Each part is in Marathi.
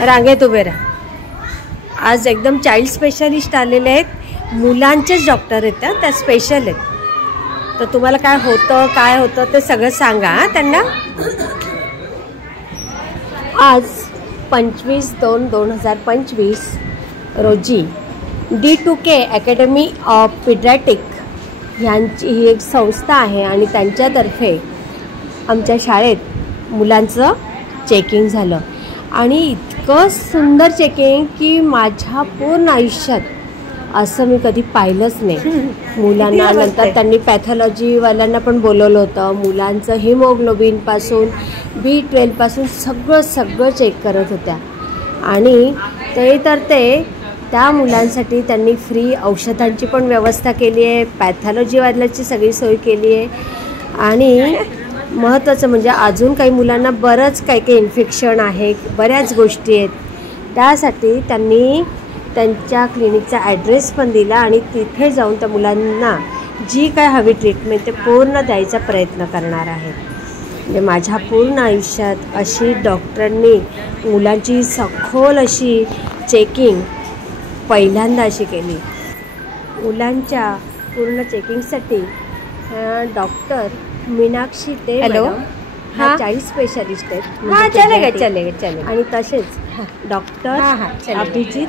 रांगेत उभे राहा. आज एकदम चाइल्ड स्पेशलिस्ट आलेले आहेत, मुलांचेच डॉक्टर आहेत त्या स्पेशल आहेत. तर तुम्हाला काय होतं ते सगळं सांगा त्यांना. आज 25/2/2025 रोजी D2K अकॅडमी ऑफ पिडियाट्रिक यांची ही एक संस्था आहे आणि त्यांच्यातर्फे आमच्या शाळेत मुलांचं चेकिंग झालं आणि इतकं सुंदर चेकिंग की माझ्या पूर्ण आयुष्यात असं मी कधी पाहिलंच नाही. मुलांना नंतर त्यांनी पॅथॉलॉजीवाल्यांना पण बोलवलं होतं. मुलांचं हिमोग्लोबिनपासून B12 सगळं चेक करत होत्या आणि ते त्या मुलांसाठी त्यांनी फ्री औषधांची पण व्यवस्था केली आहे, पॅथॉलॉजीवाल्याची सगळी सोय केली आहे आणि महत्त्वाचं म्हणजे अजून काही मुलांना बरंच काही इन्फेक्शन आहे, बऱ्याच गोष्टी आहेत. त्यासाठी त्यांनी त्यांच्या क्लिनिकचा ॲड्रेस पण दिला आणि तिथे जाऊन त्या मुलांना जी काय हवी ट्रीटमेंट ते पूर्ण द्यायचा प्रयत्न करणार आहे. म्हणजे माझ्या पूर्ण आयुष्यात अशी डॉक्टरांनी मुलांची सखोल अशी चेकिंग पहिल्यांदा अशी केली. मुलांच्या पूर्ण चेकिंगसाठी डॉक्टर मीनाक्षी ते हा चाइल्ड स्पेशलिस्ट आहेत. चलेगा आणि तसेच डॉक्टर अभिजित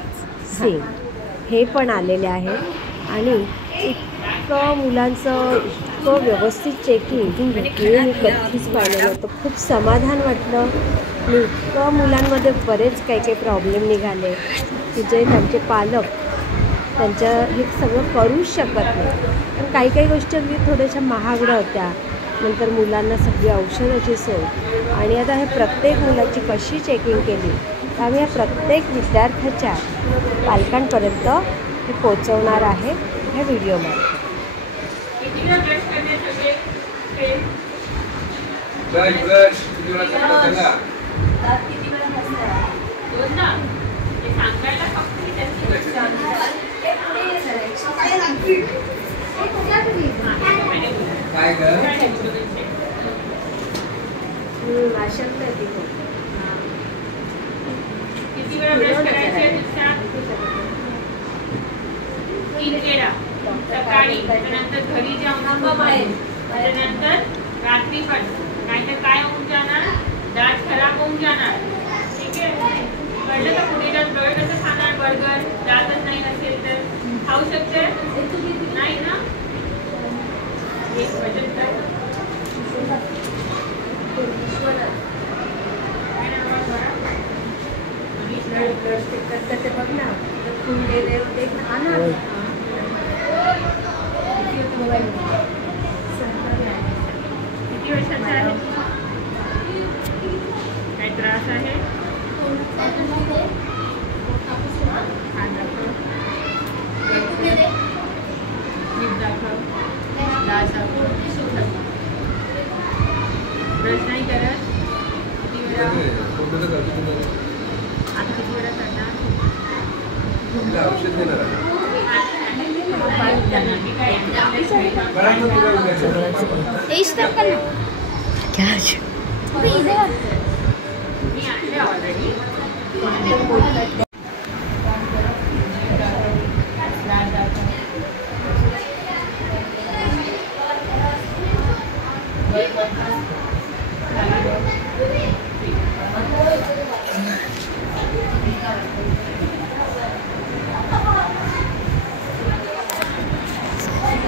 सिंग हे पण आलेले आहेत आणि इतकं मुलांचं इतकं व्यवस्थित चेकिंग हे मी कधीच पाहिलं नव्हतं. खूप समाधान वाटलं. आणि इतकं मुलांमध्ये बरेच काही प्रॉब्लेम निघाले की जे त्यांचे पालक त्यांच्या हे सगळं करूच शकत नाही. पण काही गोष्टी अगदी थोड्याशा महागड्या होत्या. नंतर मुलांना सगळी औषधाची सोय आणि आता हे प्रत्येक मुलाची कशी चेकिंग केली आम्ही या प्रत्येक विद्यार्थ्याच्या पालकांपर्यंत हे पोचवणार आहे ह्या व्हिडिओमध्ये. किती वेळा ब्रश करायचे दिवसात? 3 वेळा. सकाळी, त्यानंतर घरी जाऊन, त्यानंतर रात्री पण. नाहीतर काय होऊन जाणार? दात खराब होऊन जाणार. ठीक आहे, कळलं का? पुढे जाऊन ब्रेड कसं खाणार? बर्गर दातच नाही नसेल तर खाऊ शकते नाही ना? एक बजेट काय बघ ना खाणार किती वर्षाचा आहे? काय त्रास आहे? ब्रश नाही करत? किती वेळा? आता किती वेळा करणार? ऑलरेडी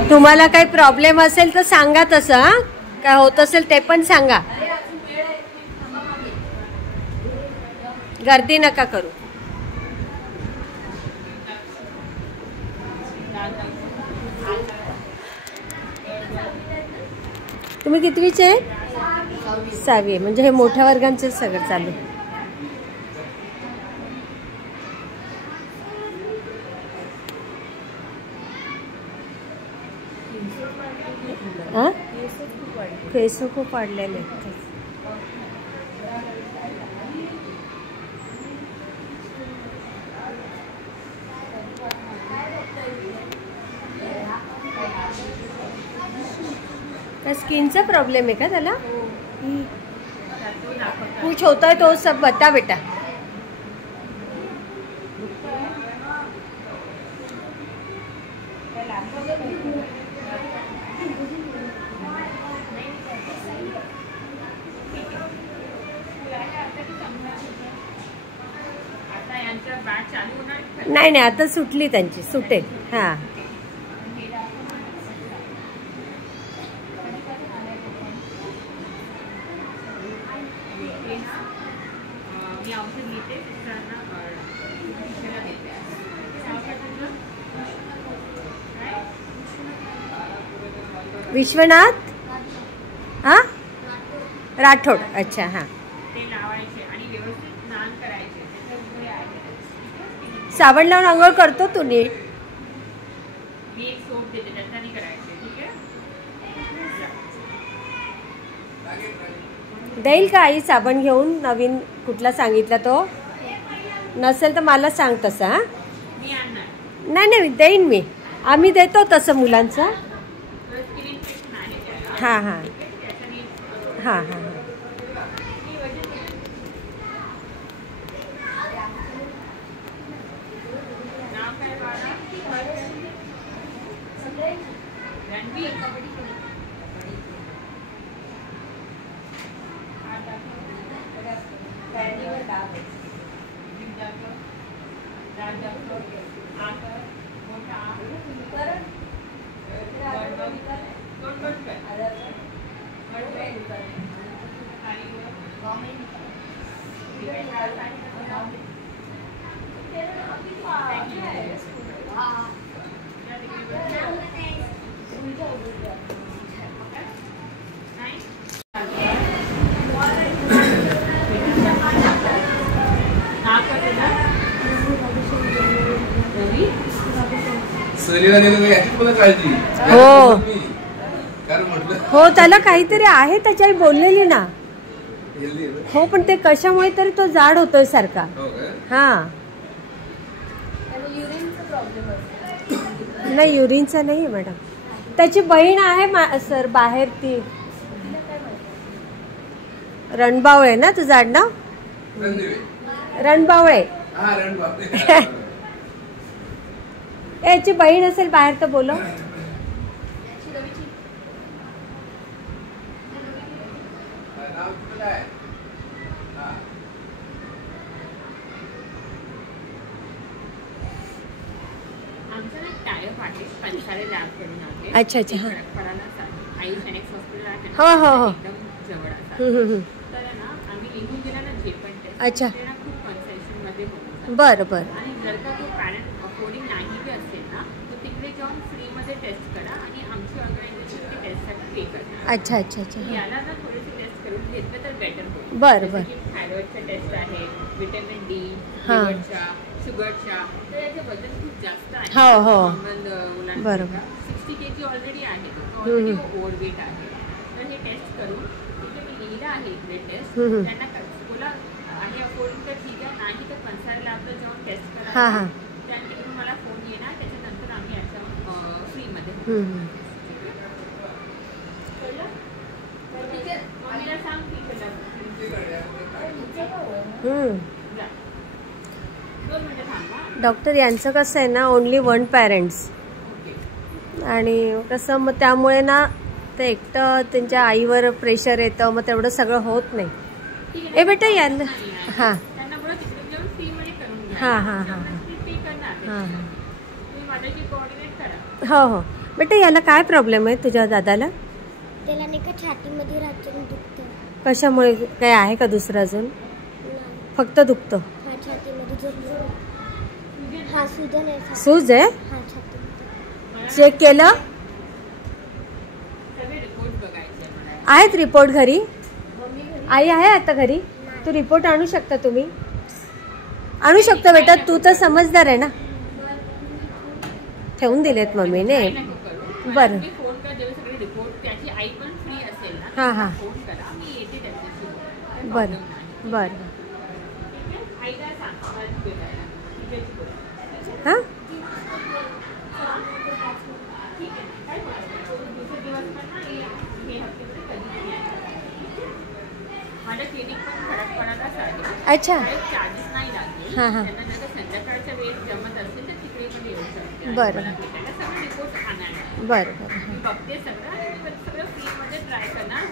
तुम्हाला काही प्रॉब्लेम असेल तर सांगा. तसं काय होत असेल ते पण सांगा. गर्दी नका करू. तुम्ही कितवीचे आहे? 6वी. म्हणजे हे मोठ्या वर्गांचे सगळं चालू. केस खूप वाढलेले. क्या स्किन प्रॉब्लम है क्या त्याला? कुछ होता है तो सब बता बेटा. नाही नाही, आता सुटली त्यांची, सुटेल. हां विश्वनाथ, हां राठोड. अच्छा हां. साबण लावून आंघोळ करतो तू नीट? मी एक सोप देते, त्याच्याने करायचे. ठीक आहे, देईल का आई साबण घेऊन? नवीन कुठला सांगितला तो? नसेल तर मला सांग तसा. हां मी आणणार. नाही नाही, देईन मी. आम्ही देतो तसं मुलांचं. हां हां हां हां. हो हो, त्याला काहीतरी आहे, त्याची आई बोललेली ना. हो, पण ते कशामुळे तरी तो जाड होतोय सारखा. हां नाही, युरिनचा नाही आहे मॅडम. त्याची बहीण आहे सर बाहेर, ती रणबावळे ना तुझं आडनाव? रणबावळे. याची बहीण असेल बाहेर तर बोलो. अच्छा अच्छा. हां हो हो हो. अच्छा बरं बरं. अच्छा अच्छा अच्छा. बरं बरं. विटॅमिन डी, शुगरच्या, तर याचे वजन खूप जास्त आहे. हो हो बरोबर. 60 kg ऑलरेडी आहे, ऑलरेडी ओव्हरवेट आहे. तर हे टेस्ट करून तिथे मी लिहिलं आहे इकडे टेस्ट. त्यांना बोला आहे अफोर्डिंग तर ठीक आहे, नाही तर कन्सर्नला आपलं जेव्हा टेस्ट करा त्यांनी मला फोन येणार, त्याच्यानंतर आम्ही याच्या फ्रीमध्ये. डॉक्टर यांचं कसं आहे ना, ओनली वन पॅरेंट्स, आणि कसं मग त्यामुळे ना ते एकटं त्यांच्या आईवर प्रेशर येतं, मग तेवढं सगळं होत नाही. ए बेटा यांना. हां हां हां हां हां हो हो. बेटा याला काय प्रॉब्लेम आहे तुझ्या दादाला? त्याला नाही का छातीमध्ये राहतं दुखतं. कशामुळे? काय आहे का दुसरं अजून? फक्त दुखतं? सूज आहे? चेक केलं? आहेत रिपोर्ट घरी? आई आहे आता घरी? तू रिपोर्ट आणू शकता? तुम्ही आणू शकता बेटा, तू तर समजदार आहे ना. ठेवून दिलेत मम्मीने. बरं हां हां बरं बरं हां. अच्छा हां हां. संध्याकाळच्या वेळेस जमत असेल तर इकडे पण येऊ शकते. बरं. मला भेटायला सगळे रिपोर्ट आणायला. बरं बरं. मी बघते सगळं आणि मी सगळं फ्रीमध्ये ट्राय करणार.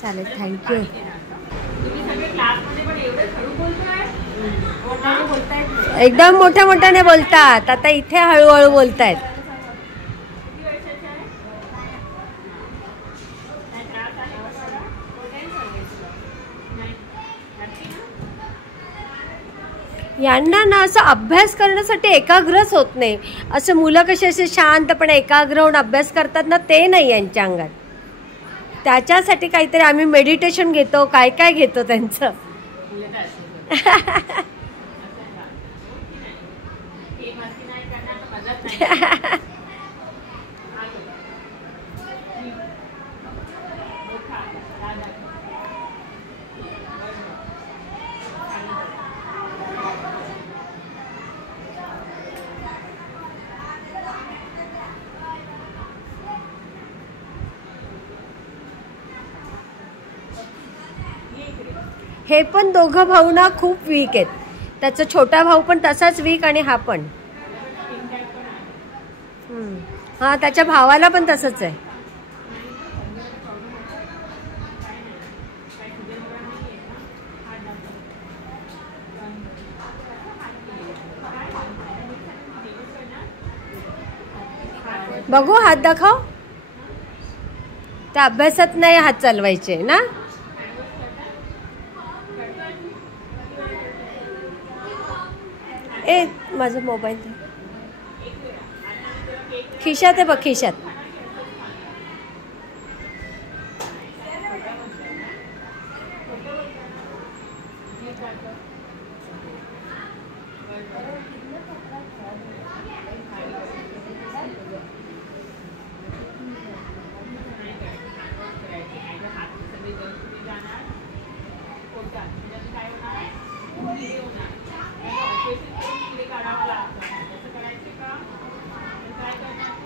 चालेल, थँक्यू. तुम्ही सगळे क्लासमध्ये पण एवढं हळू बोलताय, मोठ्याने बोलतायत नाही. एकदम मोठ्या मोठ्याने बोलतात. आता इथे हळूहळू बोलतायत. किती वर्षाचे आहे? काय त्रास आहे का थोडा? कोणत्याही सांगायचं नाही. नक्की ना? यांना ना असं अभ्यास करण्यासाठी एकाग्रच होत नाही. असं मुलं कशी असे शांतपणे एकाग्र होऊन अभ्यास करतात ना, ते नाही यांच्या अंगात. त्याच्यासाठी काहीतरी आम्ही मेडिटेशन घेतो, काय काय घेतो त्यांचं. मुलं तर असेल. असं आहे का? हे मस्ती नाही करणार तर मजाच नाही. हे पण दोघं भाऊ ना खूप वीक आहेत. त्याचा छोटा भाऊ पण तसाच वीक आणि हा पण. हा, त्याच्या भावाला पण तसंच आहे. बघू, हात दाखव. त्या अभ्यासात नाही हात चालवायचे ना. ए, माझा मोबाईल दे. खिशात आहे बघ, खिशात.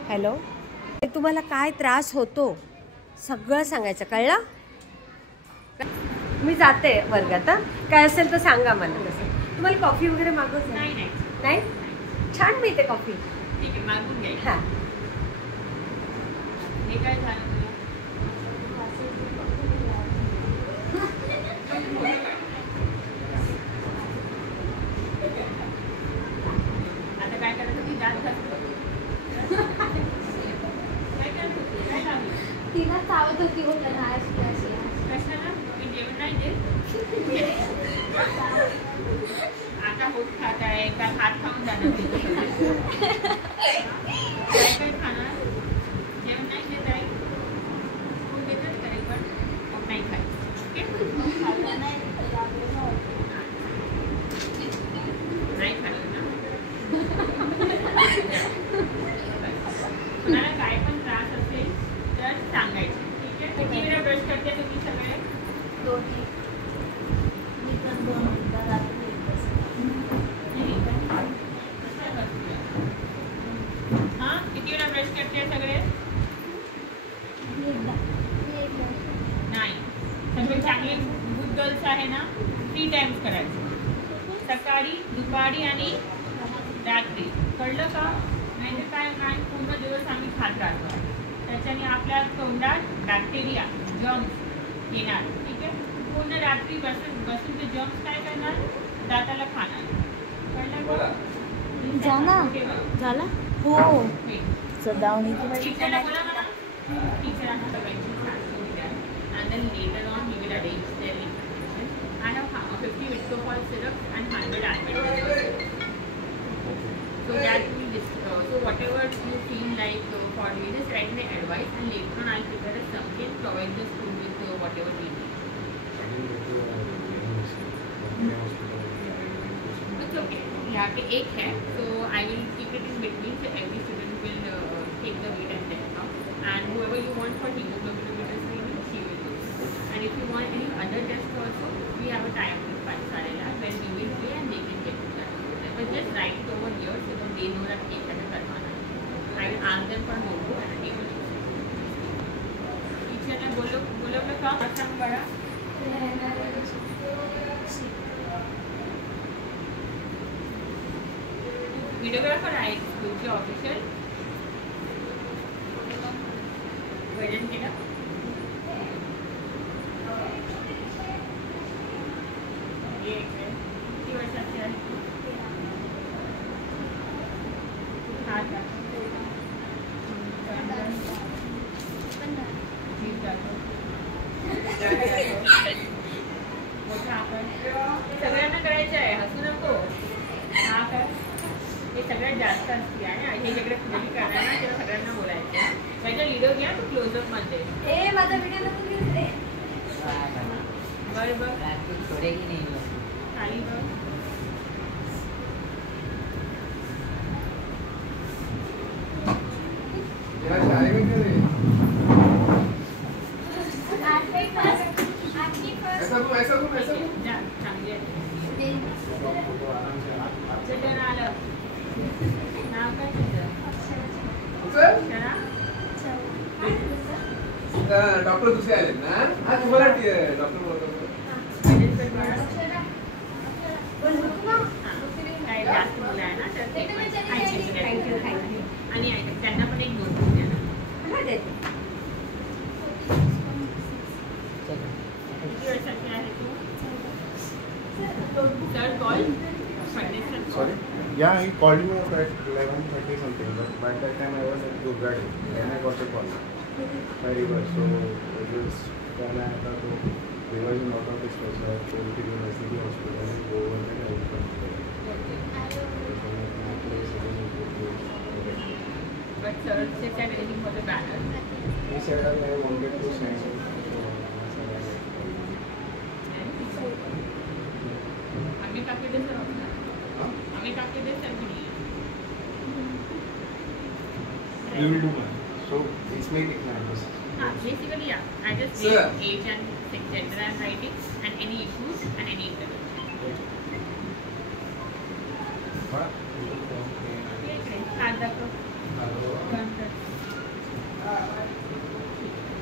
हॅलो, तुम्हाला काय त्रास होतो सगळं सांगायचं, कळलं? मी जाते वर्गात. काय असेल तर सांगा मला. तसं तुम्हाला कॉफी वगैरे मागवत नाही. नाही? छान मिळते कॉफी. ठीक आहे, मागून घ्या. हां, हे काय झालं? आता काय करायचं? ती जात घालतो. तिला चावत होती हो त्यांना अशी. कशाला? मी जेवण नाही देत. आता होत खात आहे का? हात खाऊन जाणार काय खाणार? जेवण नाही देत आहे. खूप देतात तरी पण खूप नाही खायचं. नाही खाल्लं ना. कुणाला काय पण त्रास असेल तर सांगायचं. ठीक आहे? किती वेळा ब्रश करते तुम्ही सगळे? हां, किती वेळा ब्रश करते सगळे? नाही. सगळे चांगले गुड गर्ल्स आहे ना, 3 टाइम्स करायचं. सकाळी, दुपारी आणि रात्री. कळलं का? नाही तर काय नाही, पूर्ण दिवस आम्ही खात राहतो. त्याच्याने आपल्या तोंडात बॅक्टेरिया, जर्म्स येणार. ठीक आहे? पूर्ण रात्री बसून ते जर्म्स काय करणार? दाताला खाणार. कळलं का? झाला? हो. टीचरला बोला मला. टीचरांना सगळ्यांची सांगून द्या. And then later on we will arrange their information. I have 50 Viscofol syrups and 100 Advil. So that will so whatever you feel like for me, just write my advice and later on I'll prepare a something, provide the school with whatever we need. It's okay. यहाँ पे एक है, so I will keep it in between, so every student will take the weight and test out. And whoever you want for hemoglobin screening, she will do. And if you want any other test also, we have a tie-up with Pathsarela where we will pay and they can get it done. But just write it over here so that they know that एक है करवाना. I will ask them for notebook and a table. Teacher ने बोलो अपना काम अच्छा बड़ा. व्हिडिओग्राफर आहे स्कूलचे ऑफिशियल वजन केलं किती वर्षाची आहे हा का सगळ्यांना करायचं आहे हसू नको हा काय हे सगळ्यात जास्त असते आणि हे जिकडे कुठेही करणार ना तेव्हा सगळ्यांना बोलायचं त्याचा व्हिडिओ घ्या तू क्लोजअप मध्ये माझा व्हिडिओ बरं बघ खाली बघ चांगली आहे आलं नाव काय डॉक्टर दुसरे आले ना हा तुम्हाला डॉक्टर बोलतो जास्त मुलं आहे ना तर आणि त्यांना पण एक 2 द्या ना किती वर्षाची आहे तू third call Sorry? Yeah, he called me at 11:30 something, but by that time I was at Gurgaon. Then I got a call by river. So when I had to revision out of this place, I told to University Hospital and go over there. I will come there. But sir said anything for the banner. He said I wanted to sign it. आम्ही टाकले ते सर आम्ही टाकले ते sir You will do that. So it's made it nice. Basically, yeah. I just name age and gender and writing and any issues and any intervention. What? हात दाखव.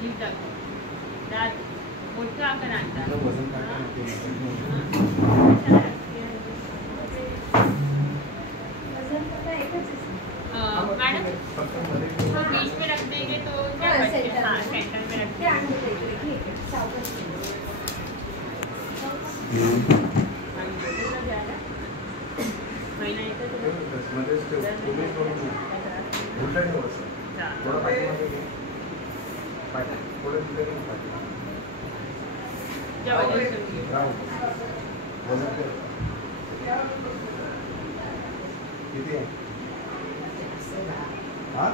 जीभ दाखव. दात मोठा आकार आणता. वजन काढण्यासाठी मैडम बीच में रख देंगे तो क्या बचेगा हाँ सेंटर में रख देंगे महीना येतो मध्ये तुम्ही करून उलटा ठेवायचं थोडं पाठीमागे घे पुढे पुढे किती आहे हा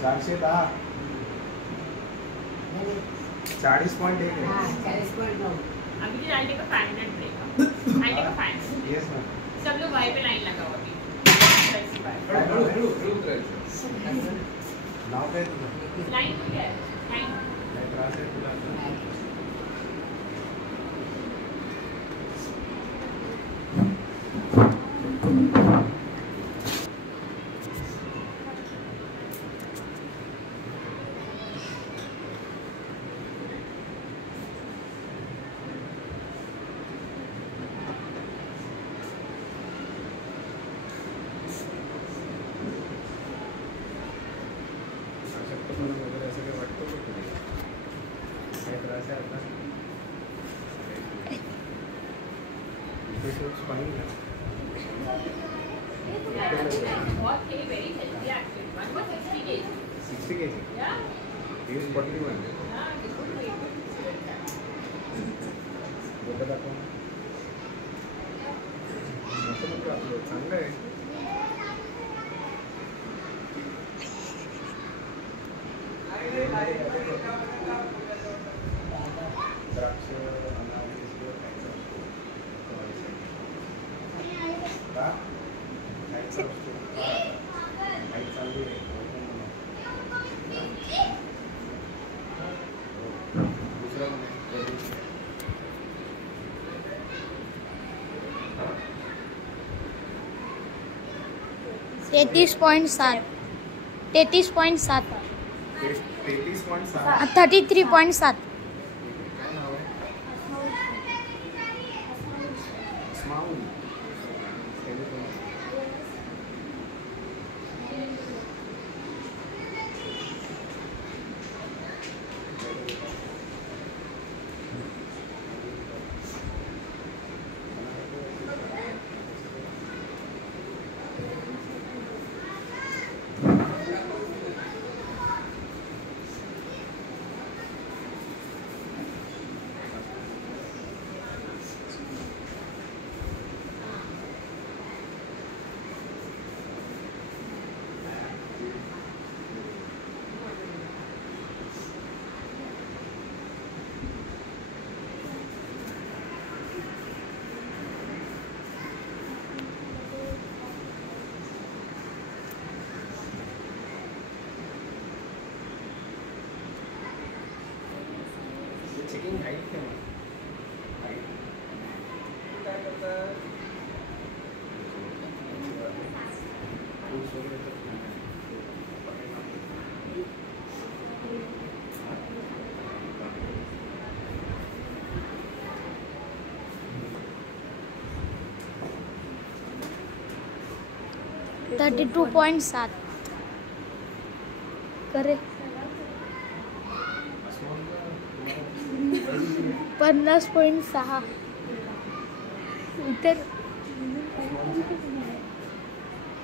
410 40.1 है अभी जी आई का 500 ब्रेक आई का 500 यस मैम सब लोग वाई पे लाइन लगाओ अभी नाव काय तुझं लाइन हो गया लाइन काय त्रास आहे तुला वगैरे असं काही वाटतं का तुम्ही काय त्रास आहे आता स्पाइन बहुत थे वेरी हेल्दी एक्चुअली वन वाज 60 kg 60 kg या ही इज 41 हां गुड वेट बोटा दाखवा असं म्हणजे आपलं चांगलं आहे द्राक्ष अनारस का खायचं असतो काही चालू आहे दुसरं पण आहे 33.7 33.7 33.7 33.7 काय नाव आहे स्माऊल 32.7 करे 50.6 इतर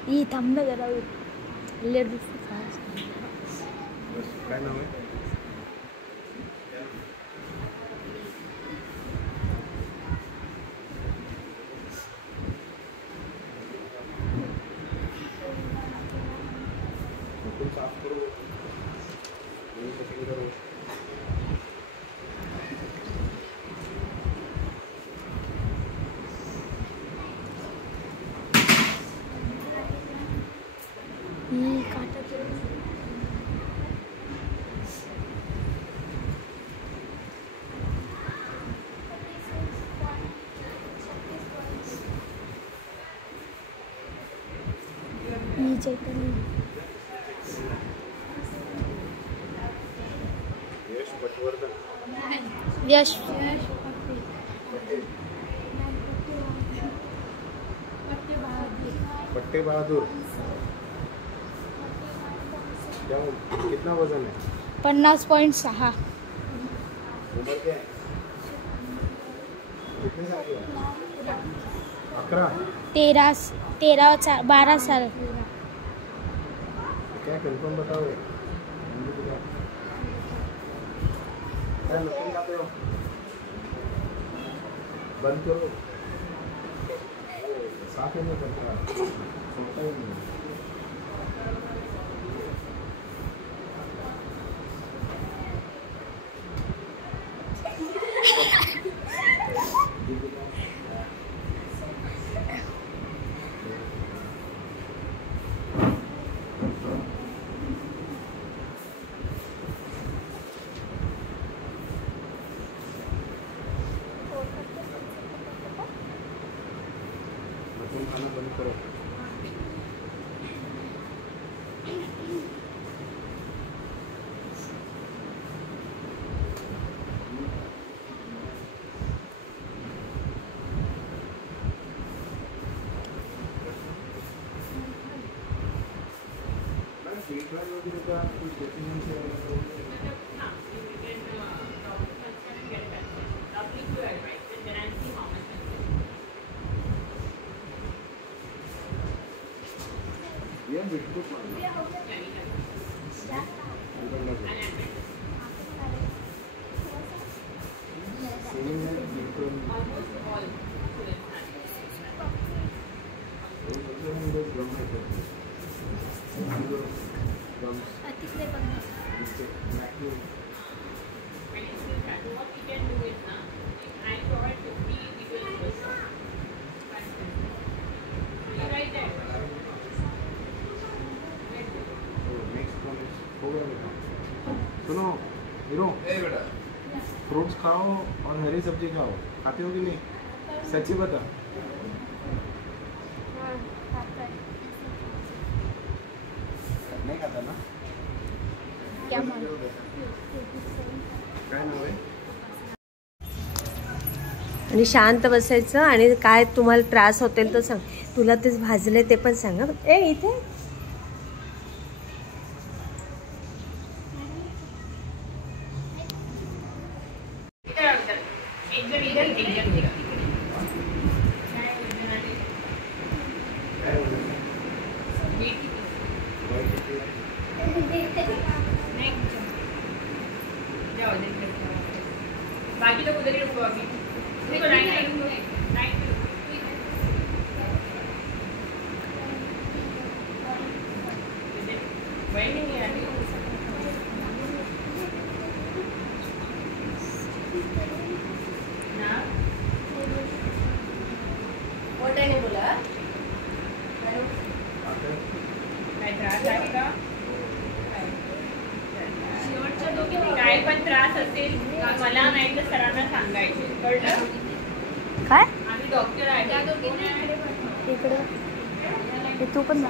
ही थांब ना जरा लेट काय नाव आहे? साफ करो ही काटा ही चैतन्य यश पटवर्धन यश पट्टे बहादुर क्या कितना वजन है? 50.6 उम्र क्या है? कितने साल की है? 11 12 साल क्या कंफर्म बताओ क्या नौकरी आते हो? बंद करो साथ में करता सोता ही नहीं खाना बंद करो वगैरह का कुछ ये बिल्कुल सुनो हीरो बेटा फ्रूट्स खाओ और हरी सब्जी खाओ खाते हो कि नहीं सच्ची बता नहीं खाता ना क्या मान काय नाव आहे आणि शांत बसायचं आणि काय तुम्हाला त्रास होतील तर सांग तुला तेच भाजले ते पण सांग हं. ए इथे बाकी तो उधर ही रुको अभी देखो राइट वही नहीं है ना मोठ्याने बोला काय त्रास आहे का शेवटच्या दोघी काय पण त्रास असेल मला नाही तर सरांना सांगायचे कळलं काय आम्ही एक डॉक्टर आहे कोण आहे? इकडे हे तू पण जा.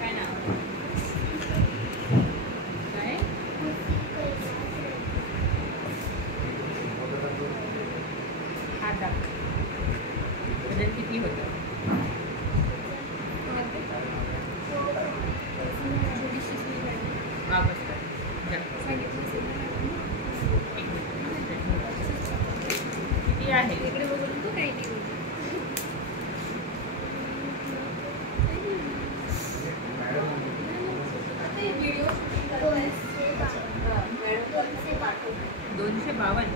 काय नाव? काय? हात दाखव. वजन किती होतं? वापस कर. जा. किती आहे? दोनशे 52.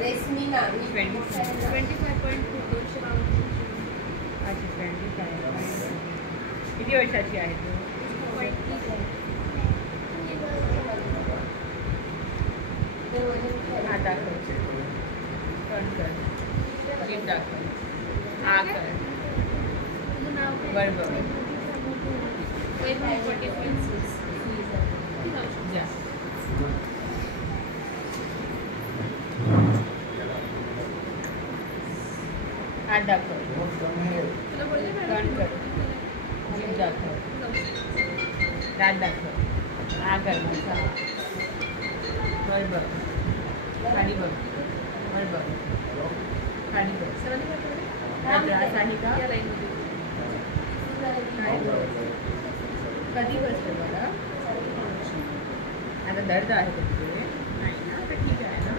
रेस्मिना 25.2 अच्छा 25. किती वर्षाची आहे तू? हात दाखव. टर्न कर. जीभ दाखव. हा कर. वर बघ. जा. हात दाखव. टर्न कर. जीभ दाखव. दात दाखव. हा कर. वर बघ. खाली बघ. वर बघ. खाली बघ. काय त्रास आहे का? कधी बसलं मला? आता दर्द आहे का तुझे? नाही ना, तर ठीक आहे ना.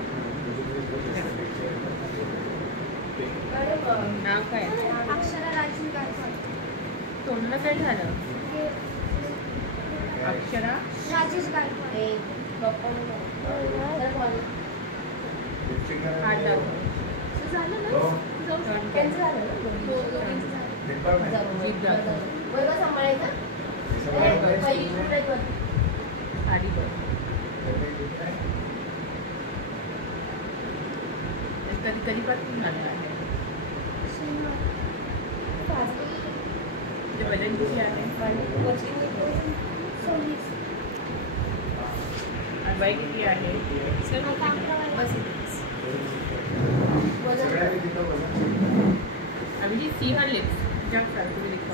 नाव काय? तोंडला काय झालं? अक्षरा? हात दाखव. जीभ दाखव. खाली बघ. कधीपासून झालं आहे? तुझे वजन किती आहे? आणि वय किती आहे? Abhijeet see her lips. जग सर तुम्ही लिखो.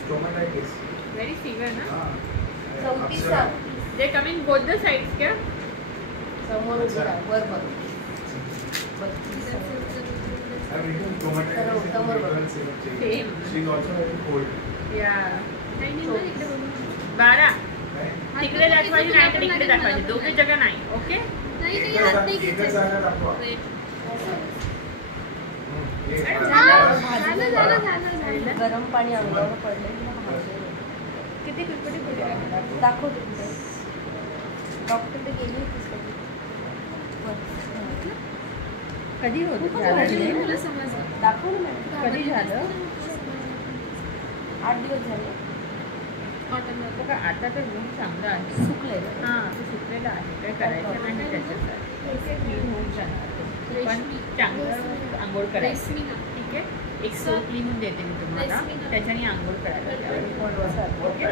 Stomatitis. Very severe ना? Apsara. They come in both the sides क्या? समोर उभं राहा. वर बघ. I've written stomatitis and recurrent syrup change. Same. She's also having cold. Yeah. 12. तिकडे दाखवायची नाही तर इकडे दाखवायची. दोघे जगह नाही. ओके? एकच जागा दाखवा. गरम पाणी अंगावर पडले. किती कुटकुटी कुठे आहे? दाखवते कुठे डॉक्टरकडे गेली होतीस कधी होतं? दाखव ना मॅडम. कधी झालं? 8 दिवस झाले. बघा आता तर ऊन चांगलं आहे. सुकलेलं. हां ते सुकलेलं आहे. काय करायचं नाही त्याच्यासाठी होऊन जाणार. पण चांगलं आंघोळ करायचं. ठीक आहे? एक सोप लिहून देते मी तुम्हाला. त्याच्याने आंघोळ करायला द्या. ओके?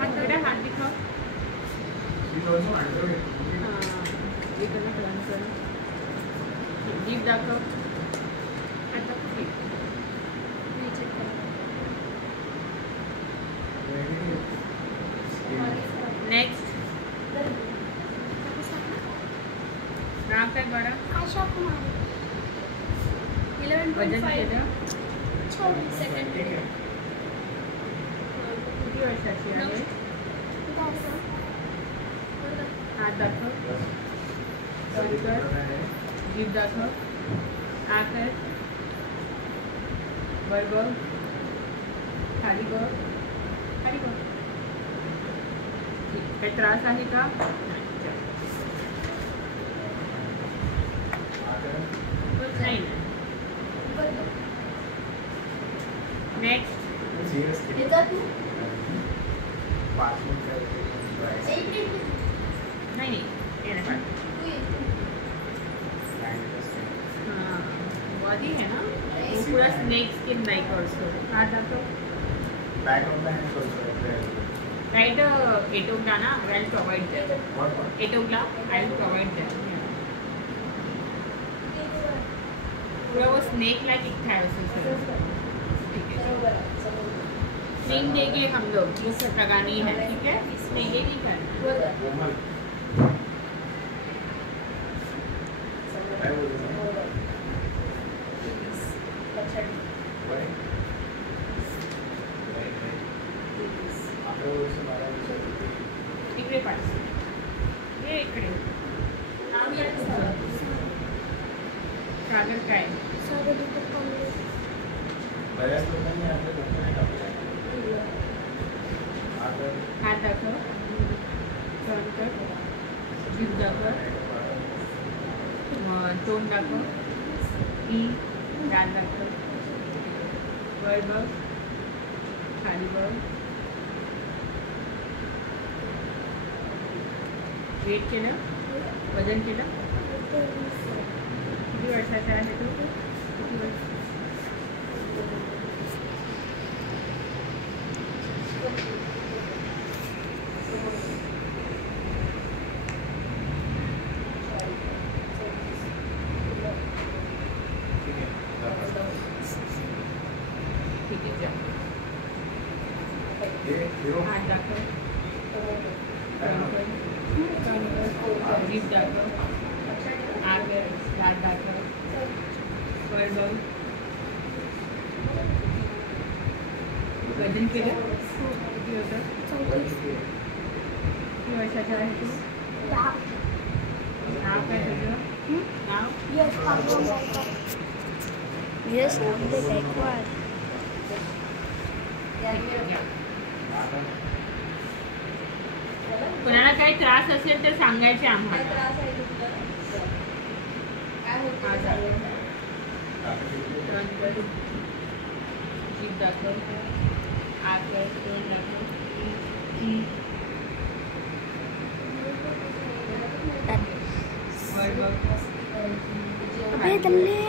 आता हात दिखाव. She's also underweight. हां इकडे टर्न कर. जीभ दाखव. आता नेक्स्ट नाव काय बरं? आशा कुमार. वजन 11.5. केलं. सेकंड. किती वर्षाची आहे? हात दाखव. टर्न कर. जीभ दाखव. आ कर. वर बघ. खाली बघ. खाली बघ. काही त्रास आहे का? नाही. Next Seriously. पाच मिनिट नाही ये नाही पाठ. हाँ, बॉडी है ना वो पूरा स्नेक स्किन लाइक ऑल्सो. हाथ दाखव. Back of the hand also. Right एटोग्ला ना I will provide that. What? एटोग्ला आई विल प्रोवाइड दैट. पूरा वो स्नेक लाइक दिखता है उससे. ठीक है. स्लिंग देंगे हम लोग ये सब लगानी है. ठीक है. स्लिंग नहीं करना. Woman. काय बोलतो? Why? आपल्या वर्षी मला विचारते. इकडे पाठ. ये इकडे. सागर काय बऱ्याच लोकांनी आपल्या डोक्याने टाकलं. आता हात दाखव. टर्न कर. जीभ दाखव. तोंड दाखव. ई दात दाखव. वर बघ. खाली बघ. वेट केलं. वजन केलं. किती वर्षाचा आहे तो? किती वर्ष? ठीक आहे जा. हे हिरो हात दाखव. जीभ दाखव. आग दात दाखव. वर बघ. वजन केलं. किती होतं? किती वर्षाचा आहे तू? नाव काय तुझं? नाव? यश आंबे गायकवाड. कुणाला काही त्रास असेल तर सांगायचे आम्हाला. जीभ दाखव. आग तोंड दाखव. वर बघ. अबे दल्ले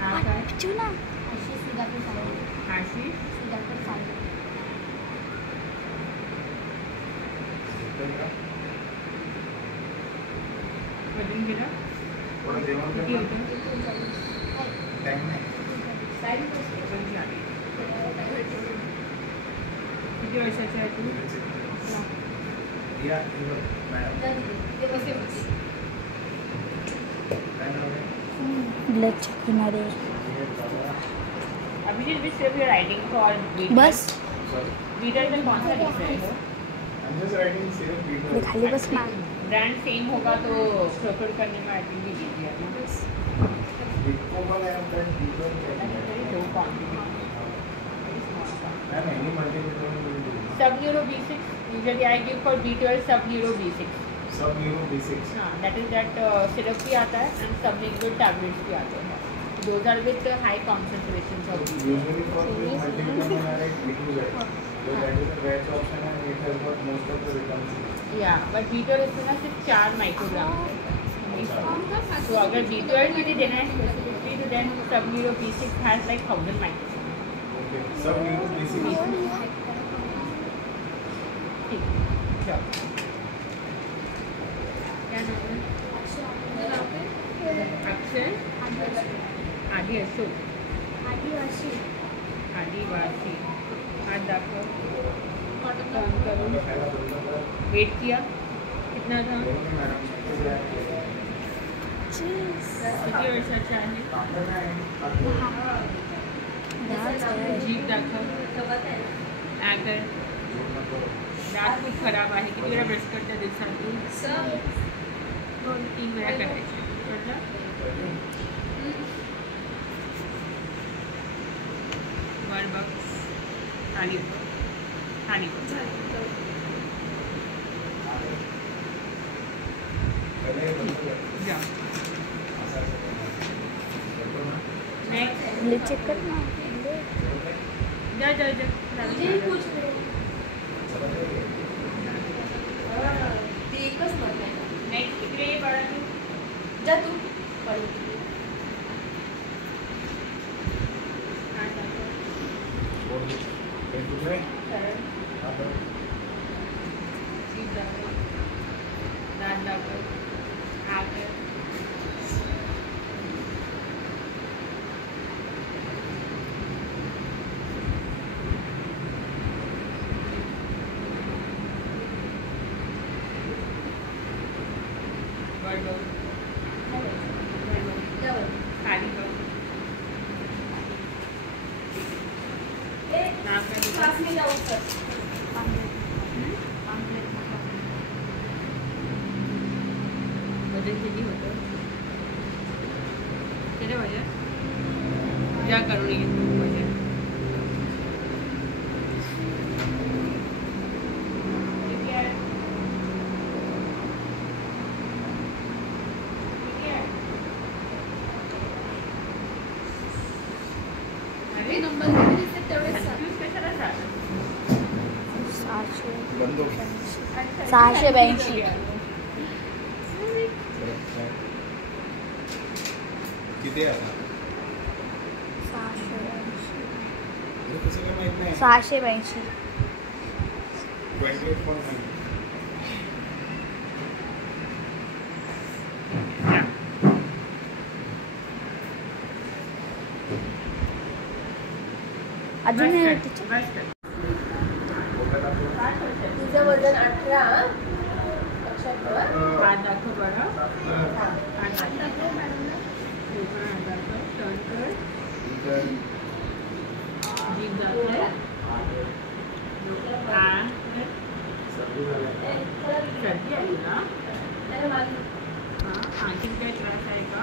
नाव काय? चुना आशिष. वजन केलं. थोडं जेवण किती करतो. होतं? टाइम नाही. वजनची आधी. किती वर्षाची आहे तू? या हिरो मॅडम काय नाव आहे? ब्लडच्या किनारे. हे बाबा. Abhijeet which you are writing for bus Sorry. बीटल में कौन सा लिख रहे हो? I'm just writing सिर्फ मी बीटल. खाली बस ना. ब्रांड सेम होगा तो प्रोफर करने में आई थिंक भी दीजिए ना. बिटकोबल आहे आपल्याला बीटल दो quantity. Ma'am any multimeter sub neuro B6 usually I give for B12 sub neuro B6. Sub neuro B6. हाँ दैट इज दैट सिरप भी आता है एंड सब लिक्विड टैबलेट्स भी आते हैं. Those are with high concentration of Usually for multimeter में हमारा एक B2 है. So that is the best option and it has got most of the vitamins. या बट B12 इसमें ना सिर्फ 4 माइक्रोग्राम. तो अगर B12 में भी देना है स्पेसिफिकली तो then sub neuro B6 has like 1000 microgram. Okay. Sub neuro B6. ठीक जाओ. क्या नाम है? अक्षर. आदि अशोक. आदिवासी. हाथ दाखव. काम करो. वेट किया कितना था? किती वर्षाचा आहे? जीभ दाखव. ॲगर. दात खूप खराब आहे. किती वेळा ब्रश करता दिवसातून? 2-3 वेळा करायचे. कळलं? वर बघ. खाली बघ. खाली बघ. जा. नेक्स्ट. ले चेक कर ना. जा जा जा तुझे कुछ ते एकच मत आहे. नेक्स्ट इकडे ये बाळा तू. जा तू पळू. हात दाखव. जीभ दाखव. दात दाखव. हात कर. वर बघ. खाली बघ. नाक का दुखा. वजन किती होतं? किती वजन? या करून ये वजन. किती आहे? किती आहे? अरे नंबर किती दिसते तेवढेच सांग. confuse कशाला झालं? 682. किती आहे आता? 682. 28.9. अजून बस नाही कर, teacher. बस कर. तुझं वजन 18. लक्षात ठेव. हात दाखव बरं. हात दाखव. डोकं हात दाखव. टर्न कर. जीभ दाखव. हात कर. सर्दी आहे तुला? हां, आणखीन काही त्रास आहे का?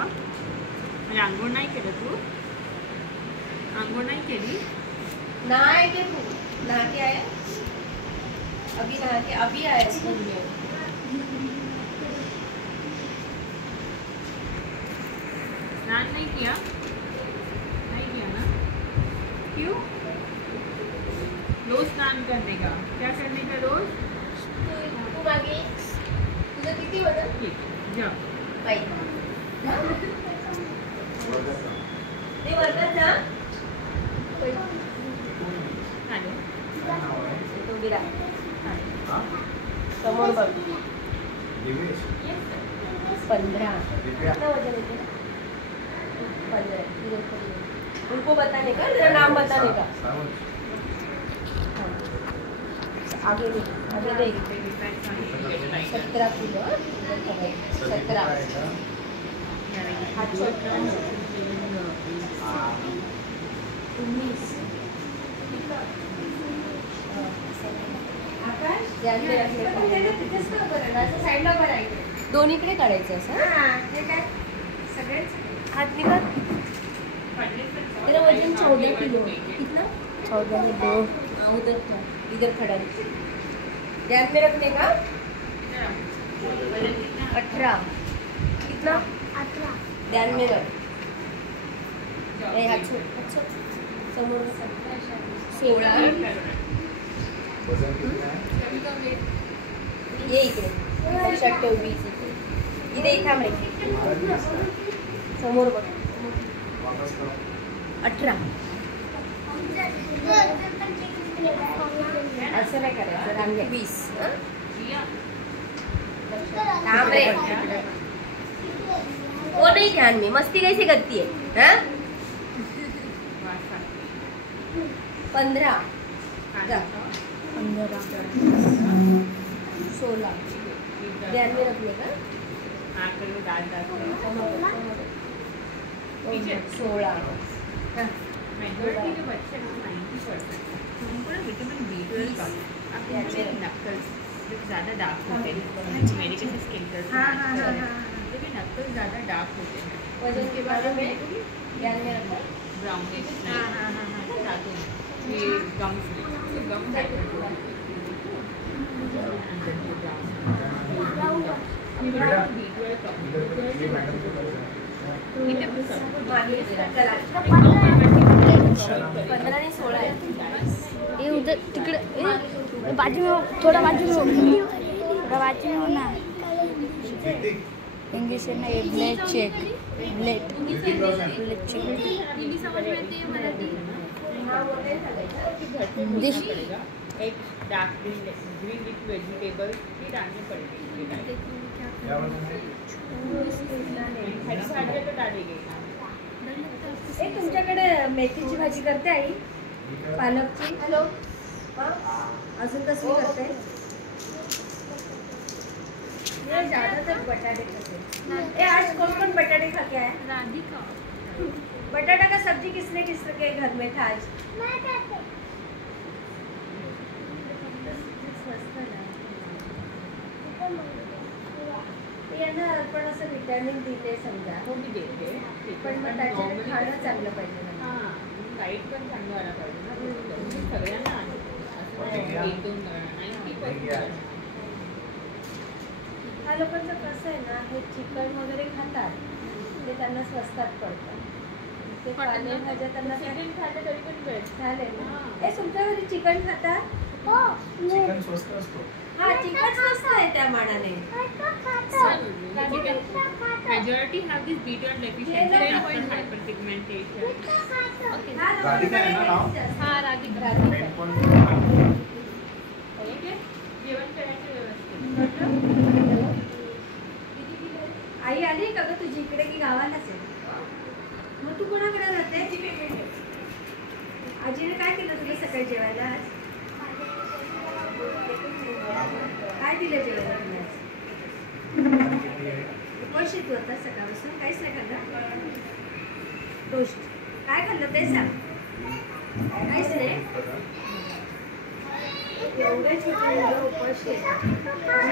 म्हणजे आंघोळ नाही केलं तू? आंघोळ नाही केली? नहाए के तू नहा के आया. अभी नहा के अभी आया स्कूल में. स्नान नहीं किया? नहीं किया ना? क्यों? रोज स्नान करने का. क्या करने का रोज? तू मागे तुझं किती वजन? ठीक है, जाओ. बाई ते वजन ना चालेल. तू गिरा चालेल. समोर बघ. दिवेश 15. दिव्या कितना वजन है तेरा? 15. उनको बताने का, तेरा नाम बताने का. आगे देख, आगे देख. 17 किलो. 17. अच्छा. 19. साईडला करायचं. दोन्हीकडे काढायचं असं. हात निकाल. तेरा वजन 14 किलो. कितना? 14 से 2. हाँ, उधर इधर खड़ा है. ध्यान में रखने का. 18. कितना? 18. ध्यान में रख. ए, हात सोड, हात सोड. समोर 16. वजन किती आहे? ये इकडे. लक्षात ठेव 20 इथे. इथे थांब रे. समोर बघ. वापस करो. 18. असं नाही करायचं. रांगे 20. थांब रे. वो नहीं ध्यान में. मस्ती कैसे करती है? हाँ? 15. जा. 15. 16. ध्यान में रखने का. पीछे. 16. हाँ. मेजॉरिटी जो बच्चे हैं 90% उनको ना विटामिन B12 का. आप देखिए नक्कल्स जब ज़्यादा डार्क होते हैं मेरे जैसे स्किन कलर जब ये नक्कल्स ज़्यादा डार्क होते हैं वजन के बारे में ध्यान में रखना. ब्राउनिश दांतों में ये गम्स तो गम ये मैडम को कर दो. 15 आणि 16 आहे. बाजू में थोड़ा बाजू में हो ना। इंग्लिश है ना ये ब्लेड चेक एक डार्क ग्रीन विथ वेजिटेबल भी डालनी पड़ेगी। तुमच्याकडे मेथीची भाजी करते आई, पालकची? हॅलो, अजून कसली करते? ये ज़्यादातर बटाटे खाते। आज कौन कौन बटाटे खा के आया? राधिका। बटाटा का सब्जी किसने किसके घर में था आज? यांना पण असं विटॅमिन दिले समजा, हो मी देते, पण मग त्याच्यात खाणं चांगलं पाहिजे ना. हां डाईट पण चांगलं व्हायला पाहिजे ना, सगळ्यांना आहे असं 1-2 90%. ह्या लोकांचं कसं आहे ना, हे चिकन वगैरे खातात ते त्यांना स्वस्तात पडतं, ते पालेभाज्या त्यांना चिकन खाल्लं तरी पण बेस्ट चालेल ना. हे तुमच्या घरी चिकन खातात? चिकन स्वस्त असतो. हा चिकन स्वस्त आहे त्या मानाने. Majority have this beta deficiency and hyperpigmentation. Radhika आहे ना नाव? हाँ राधिका। जेवण करायचं व्यवस्थित. आई आली का ग तुझी इकडे की गावालाच आहे? मग तू कोणाकडे राहते? आजीने काय केलं तुला सकाळी जेवायला आज? काय दिलं जेवायला तुला? उपवास तू आता सकाळपासून काहीच नाही खाल्लं? टोस्ट काय खाल्लं ते सांग. काहीच नाही? एवढे छोटे मुलं उपवास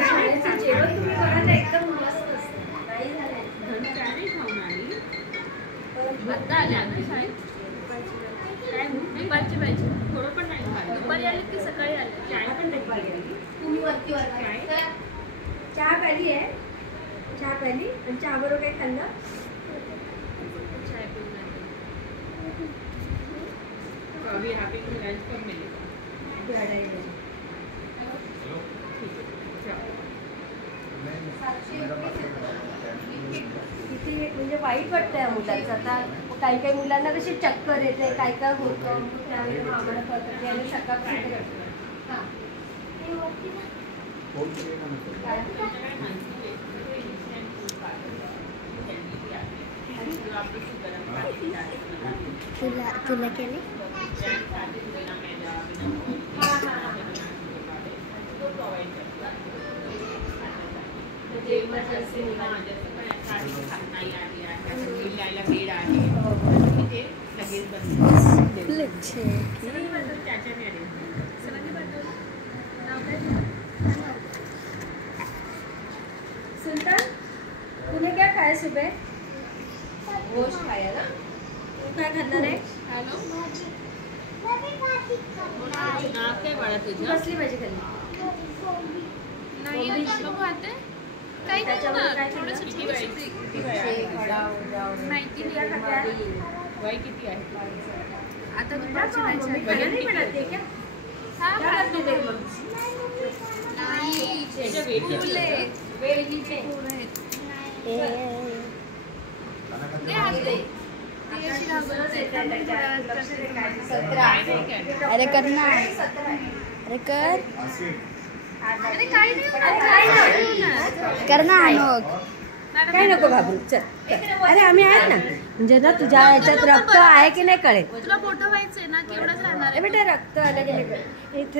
शाळेचं जेवण तुम्ही बघायला एकदम मस्त असतं. नाही झालं घरी काय नाही खाऊन आली, आता आल्या ना शाळेत. काय दुपारची पाहिजे थोडं पण नाही खाल्लं. दुपारी आले की सकाळी आले, चाय पण नाही पाहिजे. तुम्ही वरती चहा प्याली आहे? चहा प्याली आणि चहा बरोबर काय खाल्लं? चाय पिऊन आली. हॅपी टू लंच पण मिळेल. किती म्हणजे वाईट वाटतं या मुलांचं. आता काही काही मुलांना कशी चक्कर येते, काय काय होतं, त्यावेळेला आम्हाला कळतं आणि सकाळपासून हां तुला केले? सुल्तान तूने क्या खाया सुबह? गोश्त खाया ना. तू काय खाणार आहे? काय बाळा तुझं? कसली भाजी खाल्ली? नाही नको खाते. काही त्याच्यावर काय थोडं खाल्लं? किती माहिती क्या खात्या? वय किती आहे? आता दुपारची मम्मी खाना नहीं बनाती क्या? क्या करते थे मग? त्याच्या वेट किती आहे? वेलीचे अरे करना, अरे कर, अरे काही नाही करना अनोख. काय नको घाबरू, चल. अरे आम्ही आहेत ना, म्हणजे ना तुझ्या याच्यात रक्त आहे की नाही कळेल. तुला फोटो व्हायचंय ना, केवढंच राहणार ए बेटा रक्त आलं की नाही इथे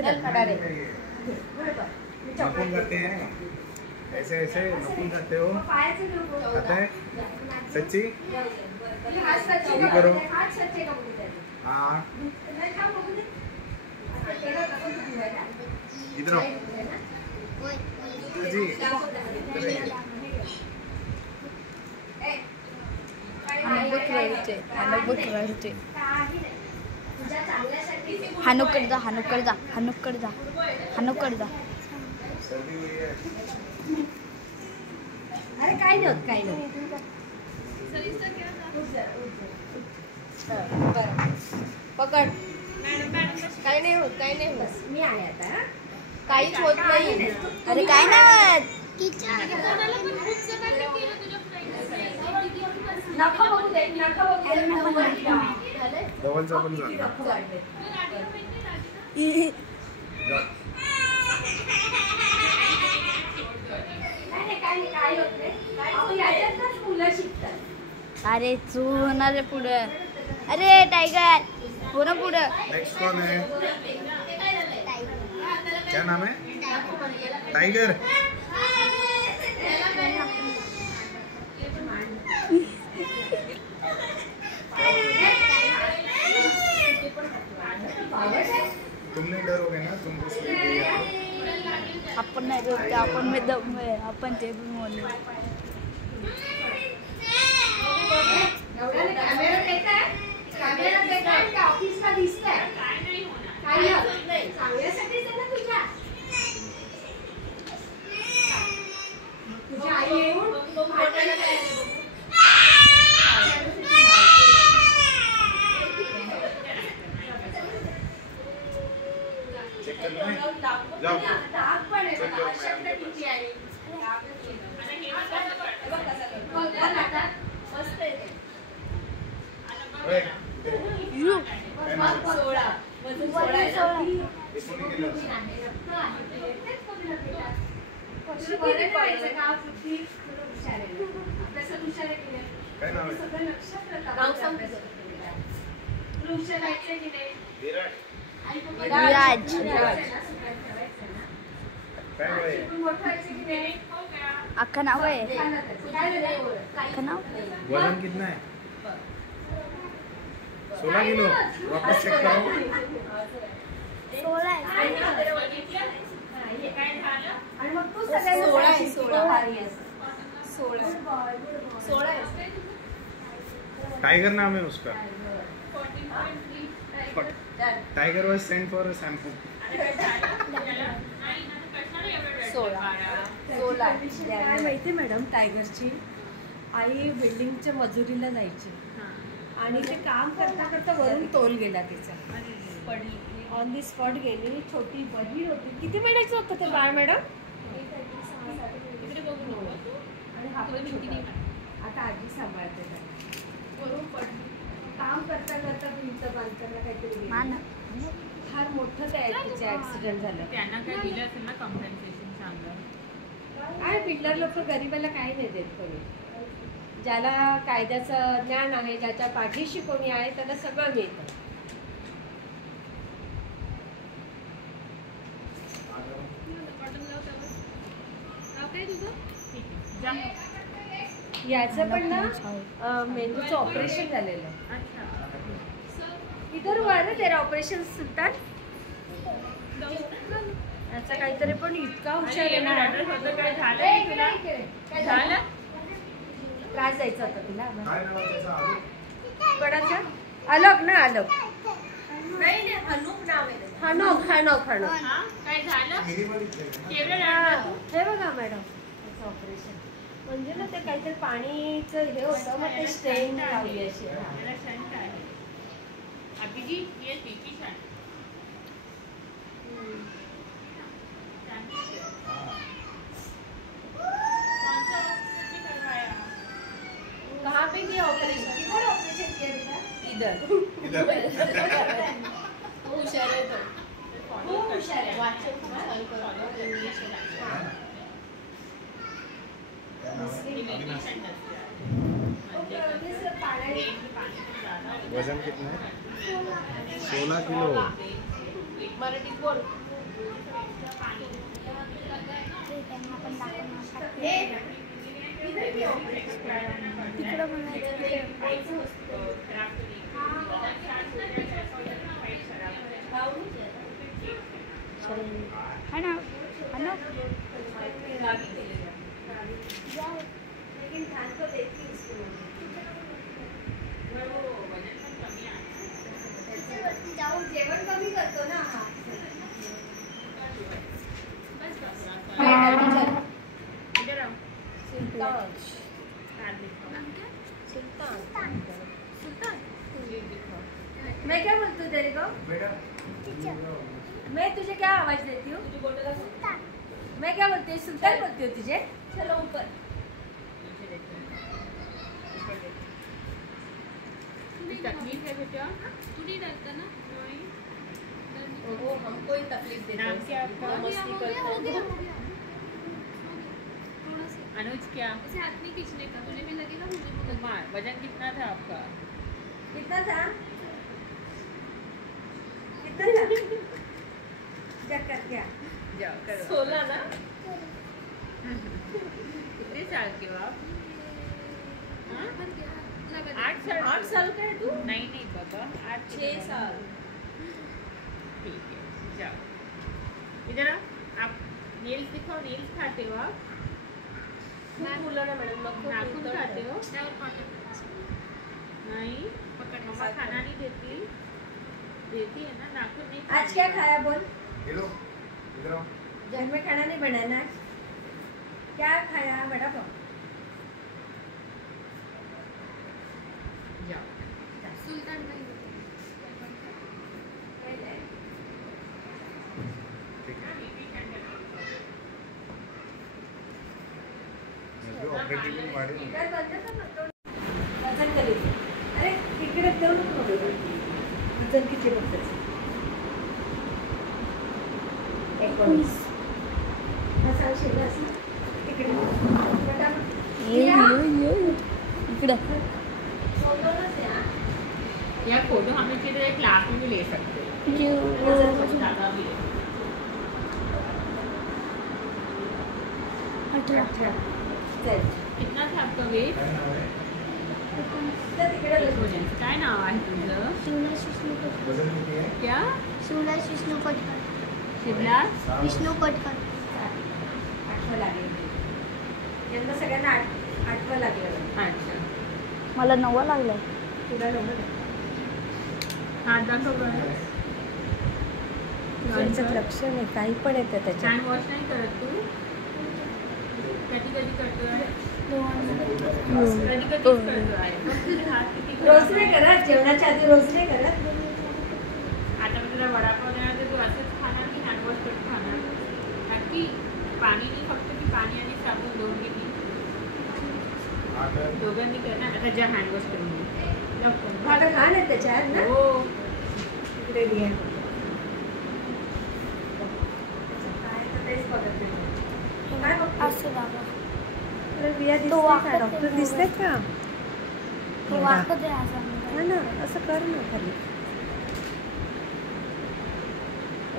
नपून जाते हैं ऐसे ऐसे नपून जाते हो आता है सच्ची ये करो हाँ इधर आओ जी हानुकड जा, हानुकड जा, हानुकड जा, हानुकड जा. अरे काय नाही होत, काय नाही. बरं पकड. काही नाही होत, काही नाही होत. मी आहे आता. काहीच होत नाही. अरे काय नाही धवलचा पण झाला. अरे तू होणार रे पुढं. अरे टायगर हो ना पुढं. नेक्स्ट कौन है? क्या नाम है? टाइगर. तुम नहीं डरोगे ना? तुमको स्लीप हुई है. आपण नाही करते. आपण में दम आहे. आपण ते पण बोलू. चेक करना है? जाओ. चेक करो मैम. यू काय नाव आहे? विराज. काय वय? अख्खा नाव आहे. अख्खा नाव वजन कितना है? 16 किलो. वापस चेक करो. 16 आहे. टाइगर नाम है उसका. Tiger was sent for a sample. 16 काय माहिती मॅडम, टायगरची आई बिल्डिंगच्या मजुरीला जायची आणि ते काम करता करता वरून तोल गेला तिचा. ऑन दी स्पॉट गेली. छोटी बहीण होती. किती महिन्याचं होतं ते बाळ मॅडम? आणि हा पण छोटा. आता आजी सांभाळते त्याला. वरून पडली. काम करता करता भिंत बांधताना काहीतरी मान. फार मोठं तिचे ऍक्सिडेंट झालं. त्यांना काय दिलं असेल ना कॉम्पेन्सेशन चांगलं. काय बिल्डर लोक गरिबाला काही नाही देत कोणी. ज्याला कायद्याचं ज्ञान आहे, ज्याच्या पाठीशी कोणी आहे, त्याला सगळं मिळतं. याचं पण ना मेंदूचं ऑपरेशन झालेलं. इधर हुआ ना तेरा ऑपरेशन सुलतान. याचा काहीतरी पण इतका हुशार आहे ना. काय झालं तुला? झालं? त्रास द्यायचा होता तुला काय नाव आहे त्याचं? कडाचा आलोक ना आलोक. हनोक हनोक हनोक. हा? काय झालं? मिनिमल इथे. केवढं रडला तू? हे बघा मॅडम त्याचं ऑपरेशन म्हणजे ना ते काहीतरी पाणीचं हे होतं, मग ते स्ट्रेन लावली अशी. त्याला शंट आहे. अभिजीत ये पीपी शंट. कौन सा ऑपरेशन करवाया? कहाँ पे किया ऑपरेशन? किधर ऑपरेशन किया बेटा? इधर. इधर. हुशार आहे तो. खूप हुशार आहे. वाचन खूप छान करतो. इंग्लिश वजन कितना है? 16 किलो. मराठीत बोल. तिकडं म्हणायचं. हा ना. हॅलो. लेकिन ध्यान तो देती है उसको. जाऊन जेवण कमी करतो ना हा. इधर आओ. सुल्तान. हाथ दिखाओ. सुल्तान. सुल्तान. ये दिखाओ. मैं क्या बोलती हूँ तेरे को? मैं तुझे क्या आवाज देती हूँ? मैं क्या बोलती हूँ? सुल्तान बोलती हूँ तुझे? चलो ऊपर। तकलीफ है बेटा? तू नहीं डरता ना? वो हमको ही तकलीफ देते नाम क्या आपका? मस्ती करते हो गया हैं। थोड़ा सा अनुज क्या? ऐसे हाथ में खींचने का, तुझे भी लगेगा मुझे भी लगेगा। कुमार, वजन कितना था आपका? कितना था? कितना था? क्या कर क्या? जाओ करो। 16 ना? कितने साल के हो आप? हाँ? बन गया, लगा 8 साल। 8 साल का है तू? नहीं नहीं बाबा, 8 6 साल। ठीक है, जाओ इधर आओ। आप नील्स दिखाओ, नील्स खाते हो आप? बोला ना मैडम, नाखून खाते हो? और कॉटन नहीं, मम्मा खाना नहीं देती। देती है ना, नाखून नहीं आज क्या खाया बोल? हेलो इधर आओ। घर में खाना नहीं बनाया ना आज? क्या खाया? बड़ा पाव। जाओ। सुल्तान भाई ऑपरेटिंग वाढेल. इकडे बंद कर ना तोंड. वजन करीत. अरे इकडे देऊ नको बाबा. वजन किती बघतेस? 19. हा सांगशील ना असं? तिकडे. इकडं सोडूनच आहे, हा? या फोटो हम इसी तरह क्लास में भी ले सकते हैं। ज़्यादा भी ले। 18 चल. कितना था आपका वेट? काय नाव आहे? तर तिकडे बस. वजन काय नाव आहे तुझं? शिवराज विष्णू पटकर वजन किती आहे? क्या? शिवराज विष्णू पटकर शिवराज? विष्णू पटकर आठवं लागेल. यांना सगळ्यांना आठवं लागलं. अच्छा. मला 9 लागलाय. तुला नव्हतं. हात दाखव बरं. त्यांचं लक्ष नाही, काही पण येतं त्याच्यात. हँड वॉश नाही करत तू? कधी कधी करतोय? कधी कधीच करतोय. मग तुझे हात किती रोज खराब नाही आहे? करत, जेवणाच्या आधी रोज नाही करत. आता मी तुला वडापाव देणार तर तू असंच खाणार की हँड वॉश करून खाणार? नक्की पाणी नाही, फक्त की पाणी आणि साबण दोघींनी दोघांनी करणार. आता ज्या हँड वॉश करून घे. लवकर. आता घाण आहे त्याच्यात ना. हो. इकडे घे. काय तर तेच बघत नाही. काय बघतो? असं बाबा तुला बिया तो दिसते वाकत का? डॉक्टर आहे दिसते का? तो वाकत आहे असं हा ना, असं कर ना खाली.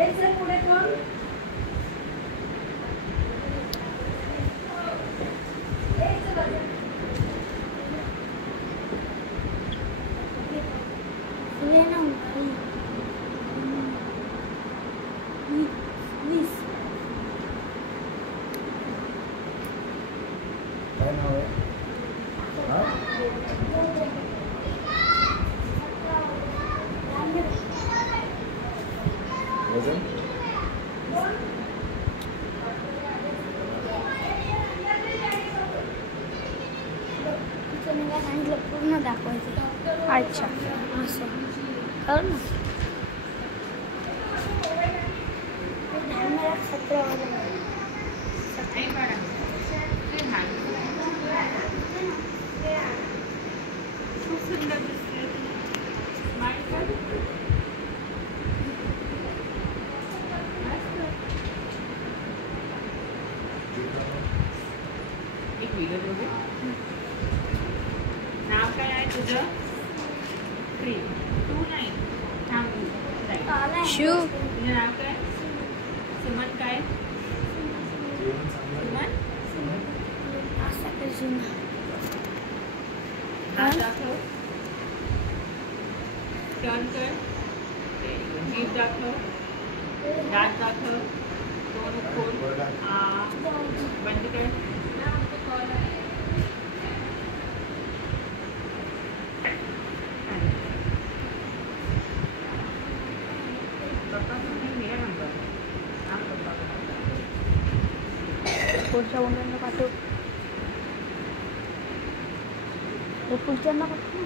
एक जण पुढे कोण? ये ना 20 काय नाव आहे? हा? वजन? तिचं मी काय सांगितलं पूर्ण दाखवायचं. अच्छा असं कर ना. 17 वाजता नाही बाळा. ते हात. खूप सुंदर दिसते. स्माइल कर. मस्त. एक व्हिडिओ बघू. नाव काय आहे तुझं? प्रेम. तू नाही. थांब तू. राईट. शिव तुझं नाव काय? सुमन काय? सुमन? असं करशील ना. हात दाखव. टर्न कर. जीभ दाखव. दात दाखव. तोंड खोल. बंद कर. पप्पा तुम्ही मेरा नंबर. हां पप्पा. पुढच्या मुलांना पाठव. हे पुढच्यांना पाठव.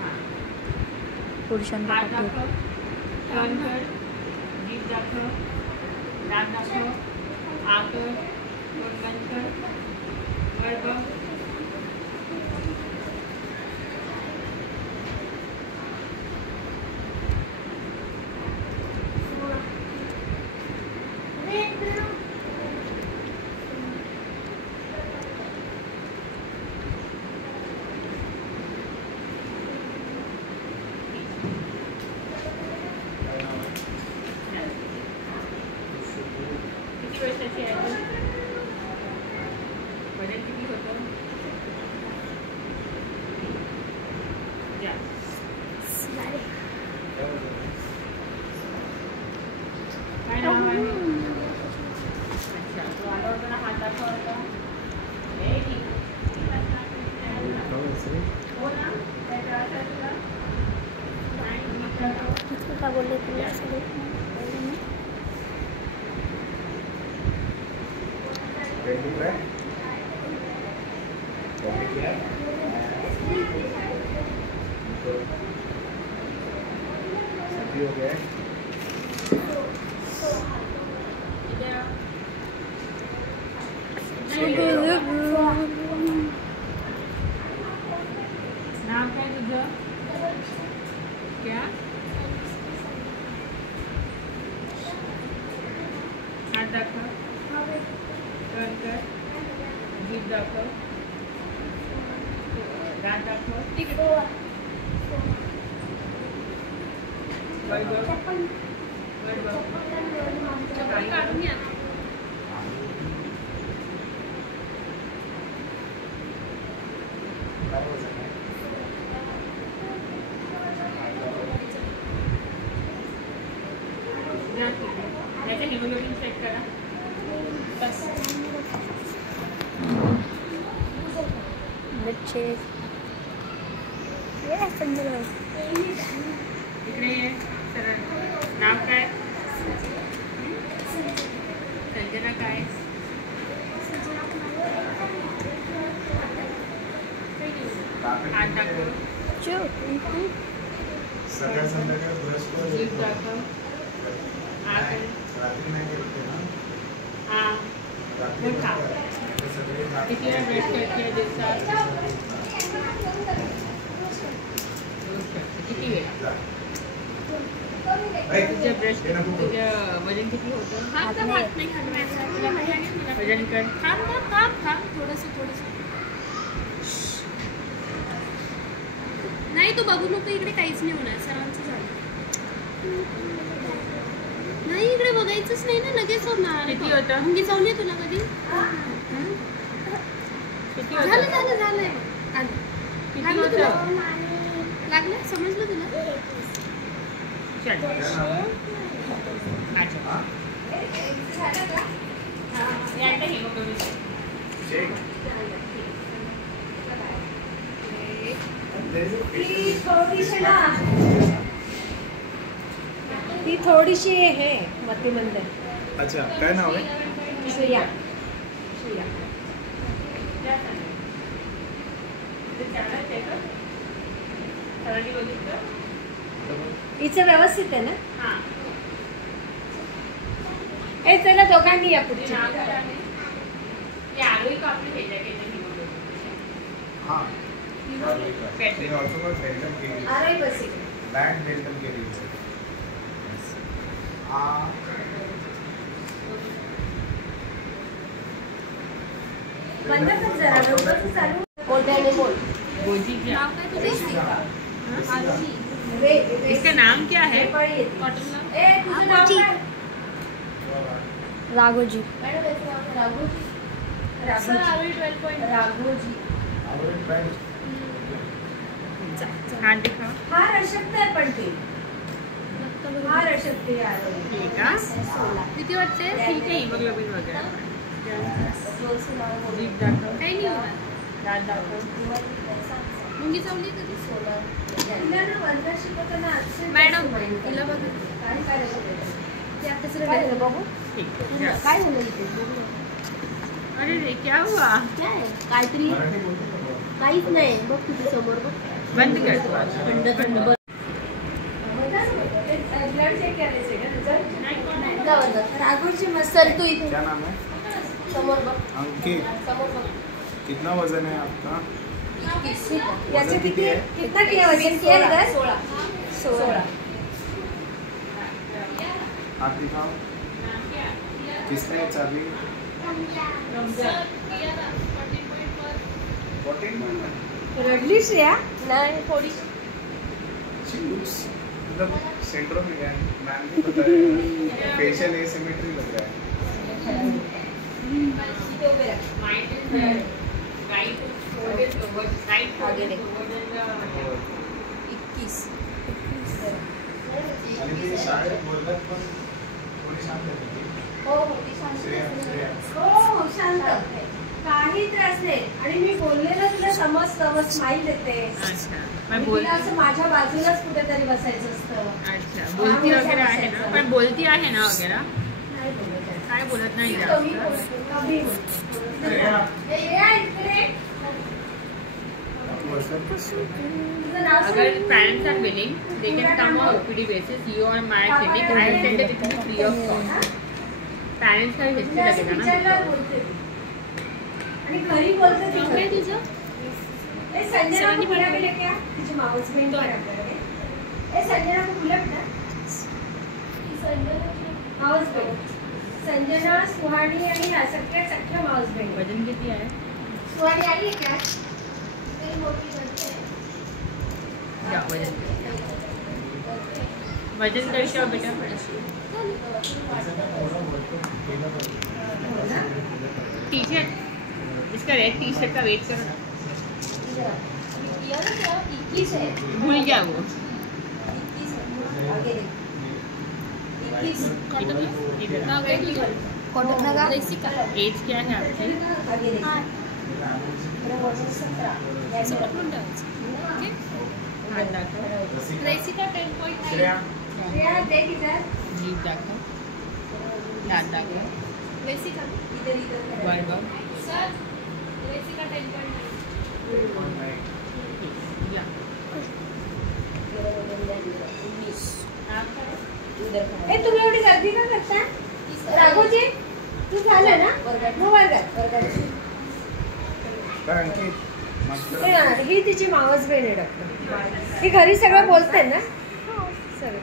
हां. पुरुषांना हात पाठवू. दाखव, टर्न कर, जीभ दाखव, दात दाखव, आ कर, तोंड बंद कर, वर बघ. किती वर्षाची आहे तू? वजन किती होतं? या. काय नाव आहे? अच्छा, तू आला होता ना, हात दाखव होता. Very good. हो ना? काय त्रास आहे तुला? नाही, मी दाखव. का बोलले तुला? Ready to try? Ready to try? सभी हो गया है? नाव काय तुझं? क्या? हात दाखव, टर्न कर, जीभ दाखव, दात दाखव, वर बघ, वर बघ. चप्पल काढून घ्या. काय वजन आहे? याचं हिमोग्लोबिन चेक करा. बच्चे इकडे ये सरळ. नाव काय? संजना काय? हात दाखव, सकाळ संध्याकाळ ब्रश जीभ दाखव, आ कर, रात्री नाही करते ना आ. रात्री उठा. सगळे दात- किती वेळा ब्रश करते दिवसात? किती वेळ? जा. तुझं ब्रश तुझं वजन किती होतं? वजन कर. नाही तू बघू नको इकडे, काहीच नाही होणार. सरांचं झालं नाही, इकडे बघायचंच नाही ना, लगेच होणार. किती होतं? मुंगी चावली तुला कधी? किती झालं होतं? झालं झालंय बघ. आलं. किती लागलं तुला? होतं? लागलं? समजलं तुला? चल. अच्छा. यायचं haemoglobin. Check. There is a ती थोडीशी आहे मतिमंद. अच्छा, काय नाव आहे? श्रेया. सरळी बघितलं? हिचं व्यवस्थित आहे ना? हां. ए चला दोघांनी या तुझे पुढची. नाव काय आहे? ते आरोही का आपली ह्याच्या केलं हिमोग्लोबिन? हाँ. Pet. They also called dental caries. आरोही बसी. Bad dental caries. बंद कर जरा, लवकर चालू. मोठ्याने बोल. गोजी क्या? रे, इसका नाम क्या है? ए तुझं नाव काय? राघोजी. राघोजी. राघोजी. हात दिखा. फार अशक्त आहे पण ते. फार अशक्त आहे आरोही. ठीक का? किती वाटते? ठीक आहे हिमोग्लोबिन वगैरे. जीभ दाखव, काही नाही होणार. दात दाखव. मुंगी चावली कधी? तिला ना वर्गात शिकवताना accent मॅडम, असतो mind तिला चा. बघा. काय करायचं त्याचं? ते आताच काय झालं बघू? ठीक है. काय झालं इथे? अरे रे क्या हुआ? काय? काहीतरी काहीच नाही. बघ तुझ्या समोर बघ. बंद कर तू. थंड थंड बघ. ब्लड चेक करायचंय का तुझं? नाही. राघवची मसल तू इथे क्या नाम है? समोर बघ. अंकित. समोर बघ. कितना वजन है आपका? याचं किती कितना किया वजन किया इधर? 16. हाथ दिखाओ. किसका है चाबी? 14. रडली श्रेया? नाही थोडी. She looks मतलब सेंटर में गया. मैम को पता है. फेशियल एसिमेट्री लग रहा है. Mind is there. Right is over. Right आगे देख. over than the 21. आणि ती शाळेत बोलत पण थोडी शांत होती. हो ती शांत श्रेया. हो शांत. काही त्रास नाही आणि मी बोललेलं तुला समजतं स्माईल देते. अच्छा. आणि तिला असं माझ्या बाजूलाच कुठेतरी बसायचं असतं. अच्छा. बोलती वगैरे आहे ना? पण बोलती आहे ना वगैरे? नाही बोलत आहे. काय बोलत नाही कमी जास्त. बोलते, कमी बोलते. श्रेया. श्रेया, इकडे. तुझं नाव सांग. अगर parents are willing, they can come on OPD basis. You are my clinic. I will send it to you free of cost. Parents का हिस्ट्री तुला असं लगेगा विचारल्यावर ना. बोलते ती. आणि घरी बोलते ती घरी. ए संजना को बुला के लेके आ. तिची मावस बहीण पण आपल्याकडे. ए संजना को बुला बेटा. मावस बहीण. संजना, सुहानी आणि या सख्या मावस बहीण. वजन किती आहे? सुहानी आली आहे का? तेरी मोठी बनते. या वजन. वजन करके आओ बेटा. टी शर्ट इसका रेड टी शर्ट का वेट करो ना. ये ना क्या 21 है. भूल गया वो. 21 है. आगे देख. 21. कॉटन का एज क्या है आपकी? आगे देख. मेरा वजन 17. हाथ दाखव. श्रेया. श्रेया देख इधर. जीभ दाखव. हाथ दाखव. इधर इधर. वर बघ. या. ए तुम्ही एवढी गर्दी का करता? राघोजी तू झालं ना वर्गात. काय अंकित? मस्त. ही तिची मावस बहीण आहे डॉक्टर. ही घरी सगळं बोलते ना सगळं.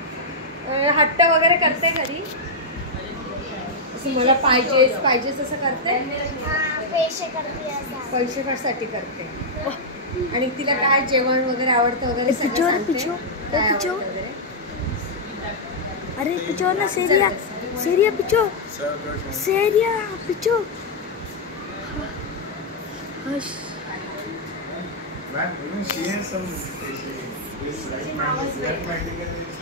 हट्ट वगैरे करते घरी. असं मला पाहिजेच असं करते. पैशासाठी करते. आणि तिला काय जेवण वगैरे आवडतं वगैरे सगळं सांगते. काय आवडतं वगैरे. अरे पिचो ना सेरिया पिचो सेरिया पिचो. Man, even she has some this left vertical is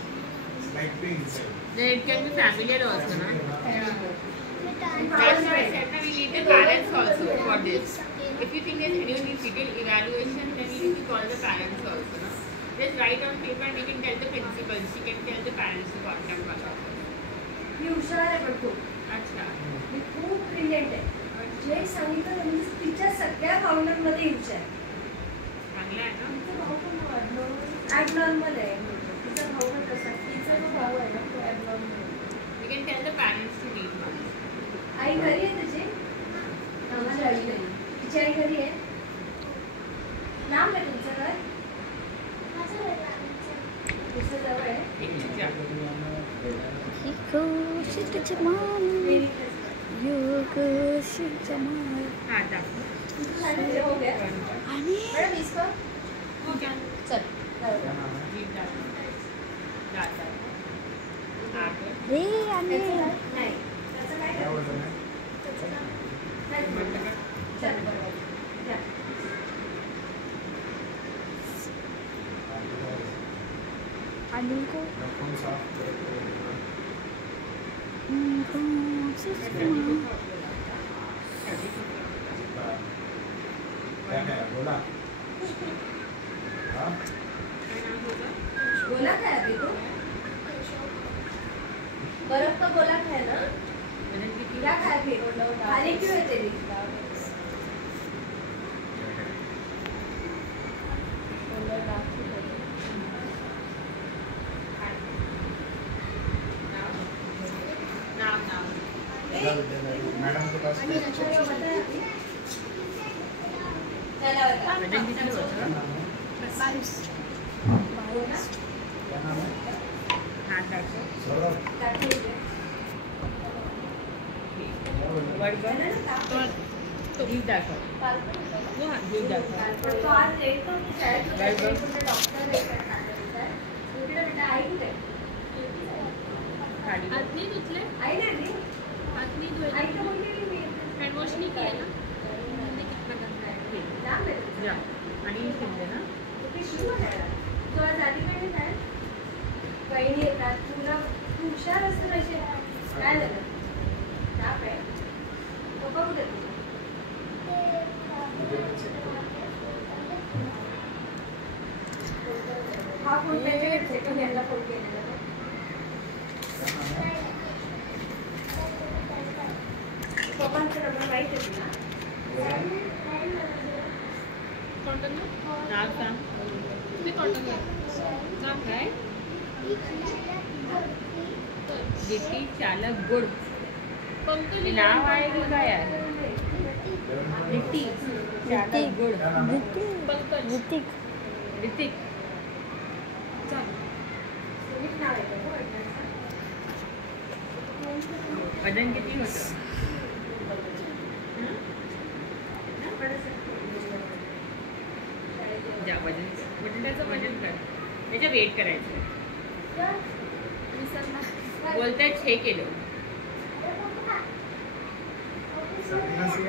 slightly inside. Then it can be familiar also, na? That's why I said that we need the parents also for this. If you think there's anyone needs detailed evaluation, then you need to call the parents also, na? Just write on paper and you can tell the principal. She can tell the parents to contact Baba. मी हुशार आहे पण खूप. अच्छा. मी खूप ब्रिलियंट आहे. जे सांगितलं ना, म्हणजे तिच्या सगळ्या फाउंडरमध्ये हुशार आहे. चांगला आहे ना? ॲबनॉर्मल आहे. तिचा भाऊ पण तसा. तिचा जो भाऊ आहे ना तो ॲबनॉर्मल आहे. You can tell the parents to read one. आई घरी आहे तुझी? माझी आई घरी. तिची आई घरी आहे? लांब आहे तुमचं घर? तुझं जवळ आहे? हा, दाखव. हो गया. मॅडम इसको ठीक आहे. चल क्या नाम है? जीभ दाखव. दात दाखव. आगे. नाही त्याचं काय क्या करायचं? वजन है? चल बरोबर. जा. नाखून साफ करके क्या है बोला. हाँ गोला खाया अभी तो? बर्फ का गोला खाया ना? वजन किती? क्या खाया फिर? खाली क्यों है तेरी? मैडम के पास वजन किती होतं? 22. हात दाखव. सौरभ वर कर. जीभ दाखव. जीभ दाखव. खाली. हात नाही धुतले हात नाही धुतले हँडवॉश नाही केलं ना जा. आणि शिंदे ना बहिणी येतात तुला हुशार असतं कसे काय झालं ताप आहे पप्पा कुठे हा फोन सेकंड हँडला फोन केलेला पप्पांचा नंबर माहिती आहे तुला कॉटन नाव सांग. तुम्ही कॉटन नाव काय गिट्टी चालक गुड पंकज हे नाव आहे की काय आहे? गिट्टी चालक गुड. पंकज ऋतिक ऋतिक. सुमित नाव आहे का वजन किती होतं? जा वजनाचं वजन कर. त्याचं वेट करायचं. बोलतात हे केलं. सपना से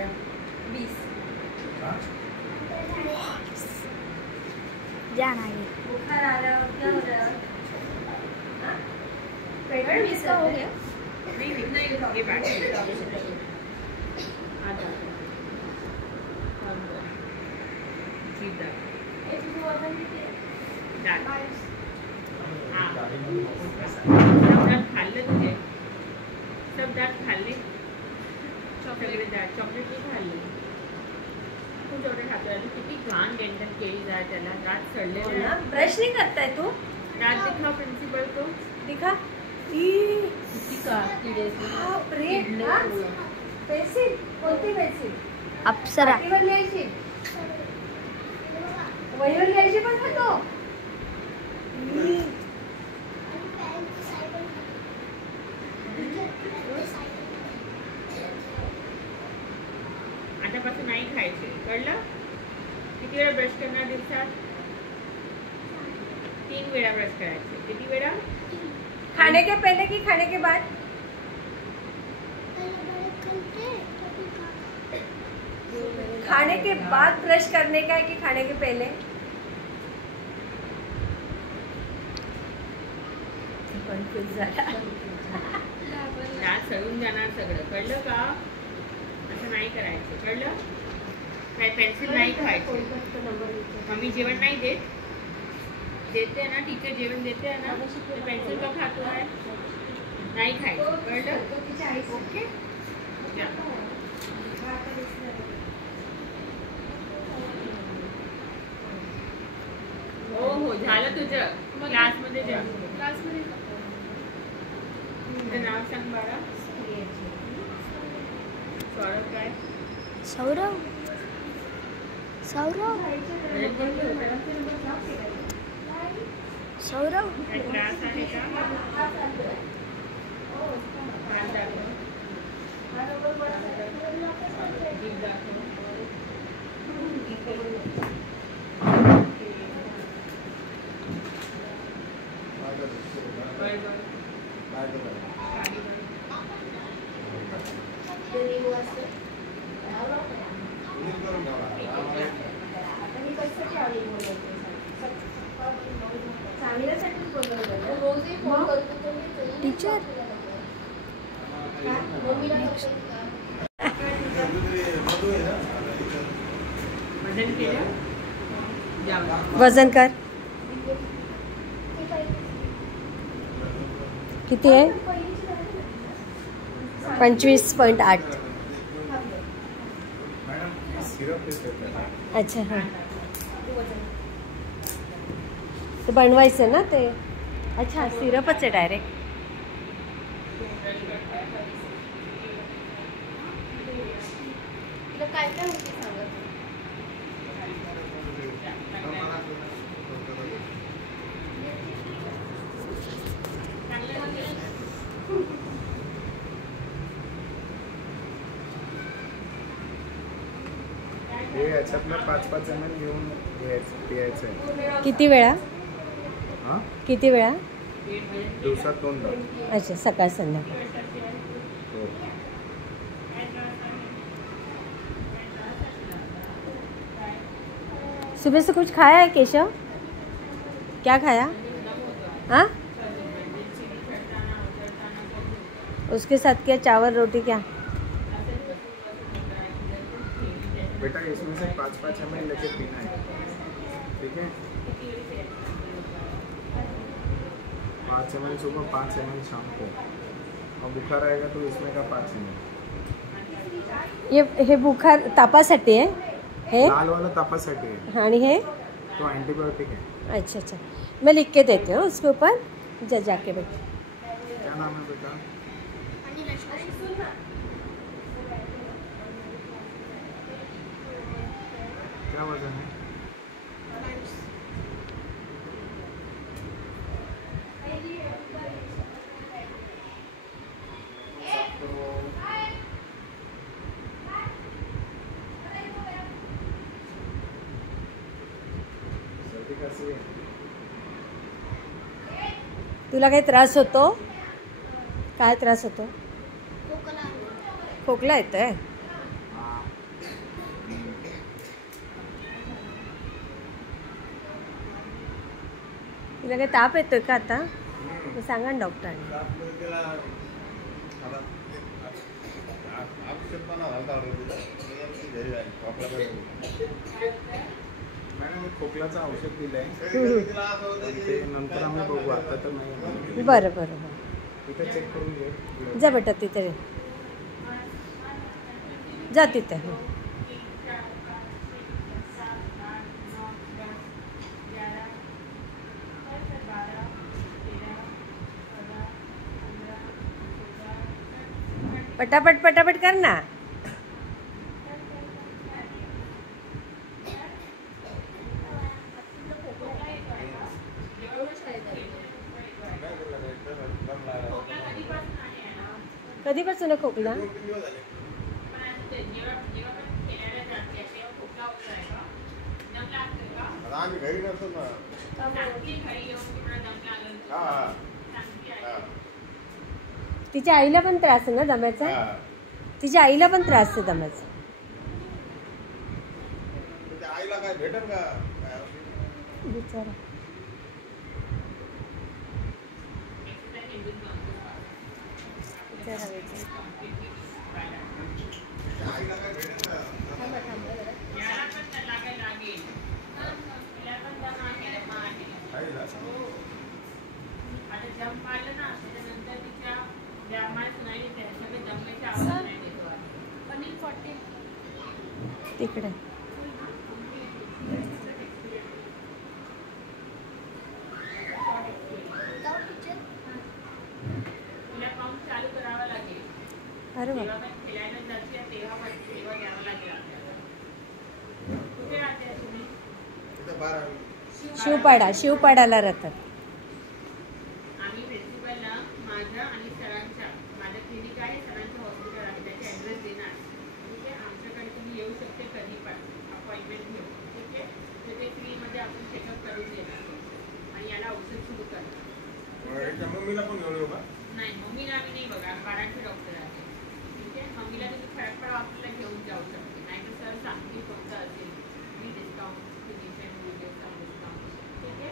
20 जान आई बुखार आ रहा है क्या हो रहा है पेट में इसका हो गया नहीं ये बात है. हाथ दाखव. जीभ दाखव. दात. हां. सब दात खाल्ले तुझे? सब दात खाल्ले? सगळे दात चॉकलेट नाही खाल्ले. खूप चॉकलेट खातो आणि किती घाण डेंटल केळी जाय त्याला. दात सडलेले आहेत. ब्रश नहीं करता है तू दात दिखाओ प्रिन्सिपल को. दिखा किती का किडे बाप रे पेन्सिल कोणती पेन्सिल अप्सरा पाटीवर लिहायची वहीवर लिहायची पण खातो आतापासून नाही खायचे कळलं. किती वेळा ब्रश करणार दिवसात? 3 वेळा ब्रश करायचे. किती वेळा? खाने के पहले कि खाने के बाद खाने के बाद ब्रश करने का है कि खाने के पहले कन्फ्यूज झाला दात सडून जाणार सगळं कळलं का. असं नाही करायचं कळलं. काय पेन्सिल नाही खायची. मम्मी जेवण नाही देते ना टीचर जेवण देते ना पेन्सिल का खातो आहे नाही खायचं कळलं. ओके जा. हो झालं तुझं. क्लासमध्ये जा. क्लासमध्ये तुझं नाव सांग बाळा. सौरभ काय? सौरव सौरव सौरव काय त्रास आहे का? हात दाखव. जीभ दाखव. टीचर वजन केलं. जा. वजन कर किती आहे 25.8 सिरप अच्छा हां ते बनवायचं ना ते. अच्छा सिरपच आहे डायरेक्ट. तुला काय काय होते सांगत हे याच्यातलं 5-5 ml घेऊन प्यायचं आहे. किती वेळा? हां, किती वेळा? दिवसात 2दा. अच्छा, सकाळ संध्याकाळ. हो. सुबह से कुछ खाया है केशव? क्या खाया? हाँ, उसके साथ क्या? चावल रोटी क्या? बेटा इसमें से 5-5 ml लेके पीना है, ठीक है? 5 ml सुबह, 5 ml शाम को, और बुखार आएगा तो इसमें का 5 ml. हे बुखार तापासाठी आहे हे? लाल वाला तापासाठी है, आणि हे? तो एंटीबायोटिक है. अच्छा अच्छा, मैं लिख के देती हूँ उसके ऊपर, जाके बैठ. क्या नाम है बेटा? आणि लष्करी क्या वजन है? सर्दी कैसी है? तुला काही त्रास होतो? काय त्रास होतो? खोकला खोकला येत आहे? हाँ. तुला काही ताप येतोय का आता? मग सांगा ना डॉक्टरांनी. मैंने खोकल्याचं औषध दिलंय, ते नंतर आम्ही बघू, आता तर नाही. बरं बरं बरं, तिथे चेक करून घे. जा बेटा तिथे जा तिथे. पटापट पटापट कर ना. कधीपासून आहे खोकला? आम्ही घरी नसतो ना. तिच्या आईला पण त्रास आहे ना दम्याचा? तिच्या आईला पण त्रास आहे दम्याचा. आईला काय भेटेल का? बिचारा. आईला काय भेटेल का? आईला आता जंप आलं ना त्याच्यानंतर तिच्या जन्मात नाही त्याच्यामुळे जन्माची आवाज नाही देतो आहे. पनीर 40 तिकडे तिला पाऊस चालू करावा लागेल. अरे जेव्हा वा. पण खेळायला जाते तेव्हा पण तेव्हा द्यावं लागेल आपल्याला. कुठे राहते तुम्ही? तिथं शिवपाडा, शिवपाडाला राहतात. आम्ही प्रिन्सिपलला माझ्या आणि सरांच्या, माझं क्लिनिक आहे, सरांचं हॉस्पिटल आहे, त्याचे ॲड्रेस देणार. ठीक आहे, आमच्याकडे तुम्ही येऊ शकते कधी पण अपॉइंटमेंट घेऊ. ठीक आहे, तर ते फ्रीमध्ये आपण चेकअप करून देणार आणि याला औषध सुरू करणार. मम्मीला पण घेऊन येऊ का? नाही, मम्मीला आम्ही नाही बघा, बाळांचे डॉक्टर आहे. ठीक आहे, मम्मीला तुम्ही फरक पडा आपल्याला घेऊन जाऊ शकते. नाही तर सर सांगतील कोणतं असेल मी डिस्काउंट फिजिशियन डिस्काउंट. ठीक आहे,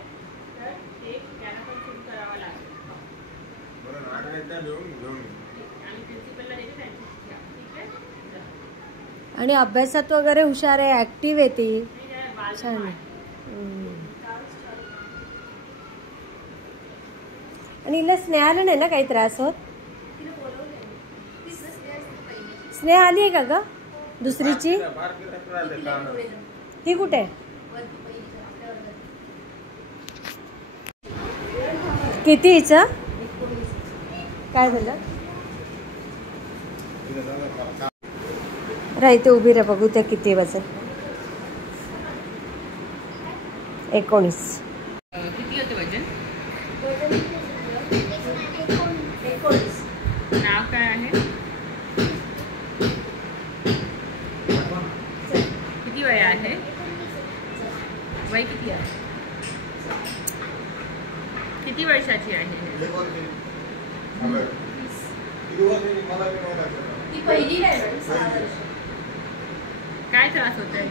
तर ते त्याला पण सुरू करावं लागेल. बरं, आठ एकदा घेऊन आणि प्रिन्सिपलला देते त्यांची घ्या. ठीक आहे, आणि अभ्यासात वगैरे हुशार आहे, ऍक्टिव्ह आहे ती. नाही जरा बाल छान. आणि हिला स्नेहाला नाही ना काही त्रास होत? स्नेहा आली आहे का ग दुसरीची? ती कुठे आहे? किती हिचं? काय झालं? राहते उभी रे, बघू त्या किती वजन. 19. किती होतं वजन? नाव काय आहे? किती वय आहे? वय किती आहे? किती वर्षाची आहे? काय त्रास होत आहे?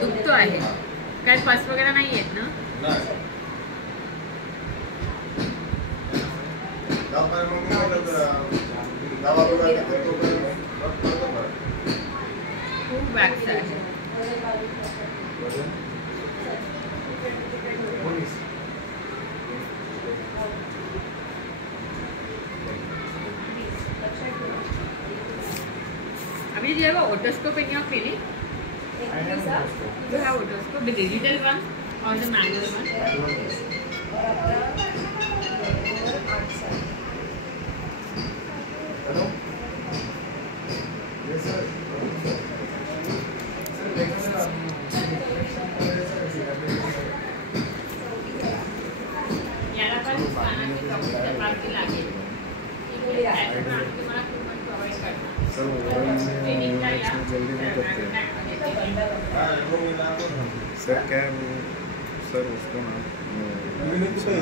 दुखतो आहे. काय पस वगैरे नाही येत ना? खूप वॅक्स आहे. Abhi, do you have an otoscope in your clinic? I have no You have otoscope, the digital one or the manual one? Hello? Yes, sir. याला पण पानाची कपड्याची पाठी लागेल. इकडे आहे. पण आम्ही तुम्हाला ट्रीटमेंट प्रोव्हाइड करणार. सर ट्रेनिंगला या. जल्दी नहीं करते. सर क्या है वो, सर उसको ना बोल दीजिए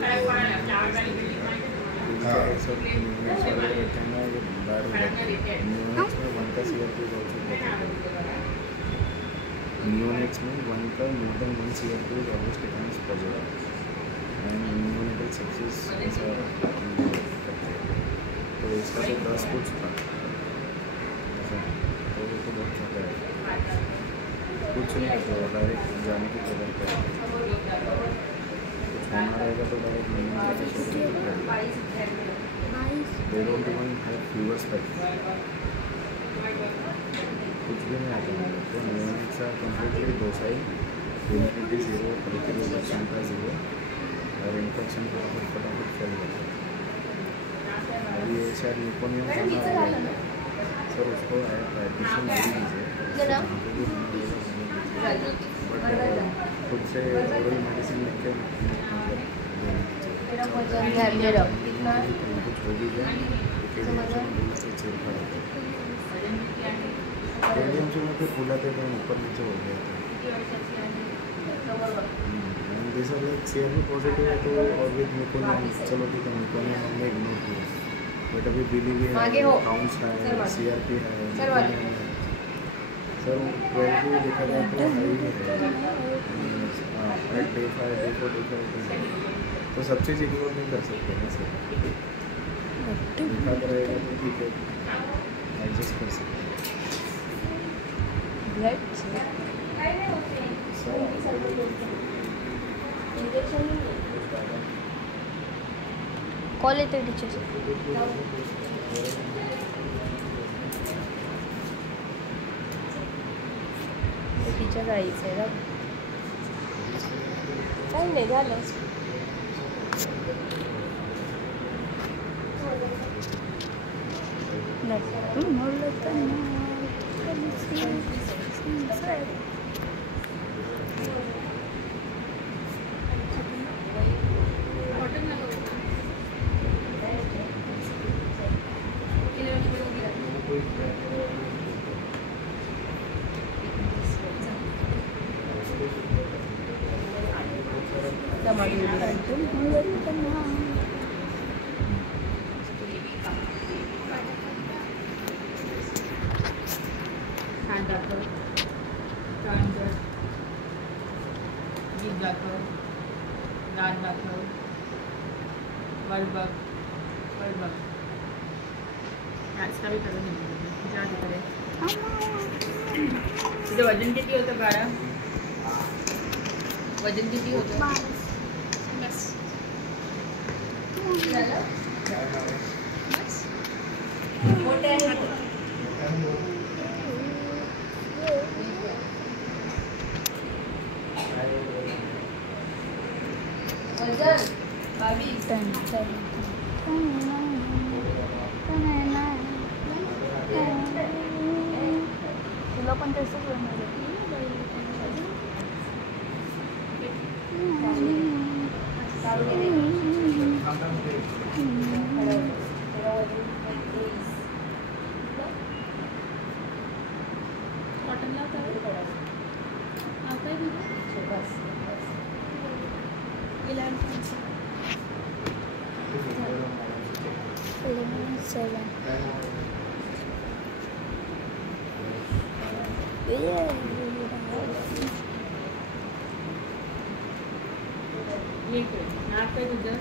काय पडायला फ्लावर वाली बिल्डिंग माहिती आहे तुम्हाला? सर न्यूनेट्स वाले रहते हैं ना, वो बैड हो जाते हैं. न्यूनेट्स में 1 का CRP is also possible. Neonates में 1 का more than 1 CRP is always taken as positive. And neonatal sepsis ऐसा करते हैं. तो इसका तो 10 कुछ था ऐसा, तो वो तो बहुत छोटा है, कुछ नहीं करता, डायरेक्ट जाने की जगह पर कुछ होना रहेगा तो direct they don't even have fever स्पेक्ट, कुछ भी नहीं आता है. तो neonates are completely docile, immunity 0, प्रतिरोधक क्षमता 0 और इन्फेक्शन फटाफट फैल जाता है. अभी ये शायद न्यूकोनियम होना है सर, उसको एडमिशन दे दीजिए, बट खुद से ओरल मेडिसिन लेके कुछ हो भी जाए स्टेडियम से में फिर फूलाते थे, ऊपर नीचे हो गया था. जैसा लाइक CRP पॉजिटिव है तो और विद न्यूकोनियम, चलो ठीक है न्यूकोनियम हमने इग्नोर किया, बट अभी बिलीवी है, काउंट्स है, CRP है, सर 12 को देखा जाए तो हाई है एट डे 5, डे 4, डे 5, तो सब चीज़ इग्नोर नहीं कर सकते ना सर. दिखा रहेगा तो ठीक है, एडजस्ट कर सकते हैं. कॉल येते टीचर. टीचर जायचं आहे ना, काही नाही झालं. हात दाखव, टर्न कर, जीभ दाखव, दात दाखव, वर बघ, वर बघ. नाचता बी करून जा तिकडे. तुझं वजन किती होतं बाळा? वजन किती होतं? मोठे आहे वजन 22. तुला पण तसंच होणार कॉटनला काय नाव काय तुझं 11.7 एक नाव काय तुझं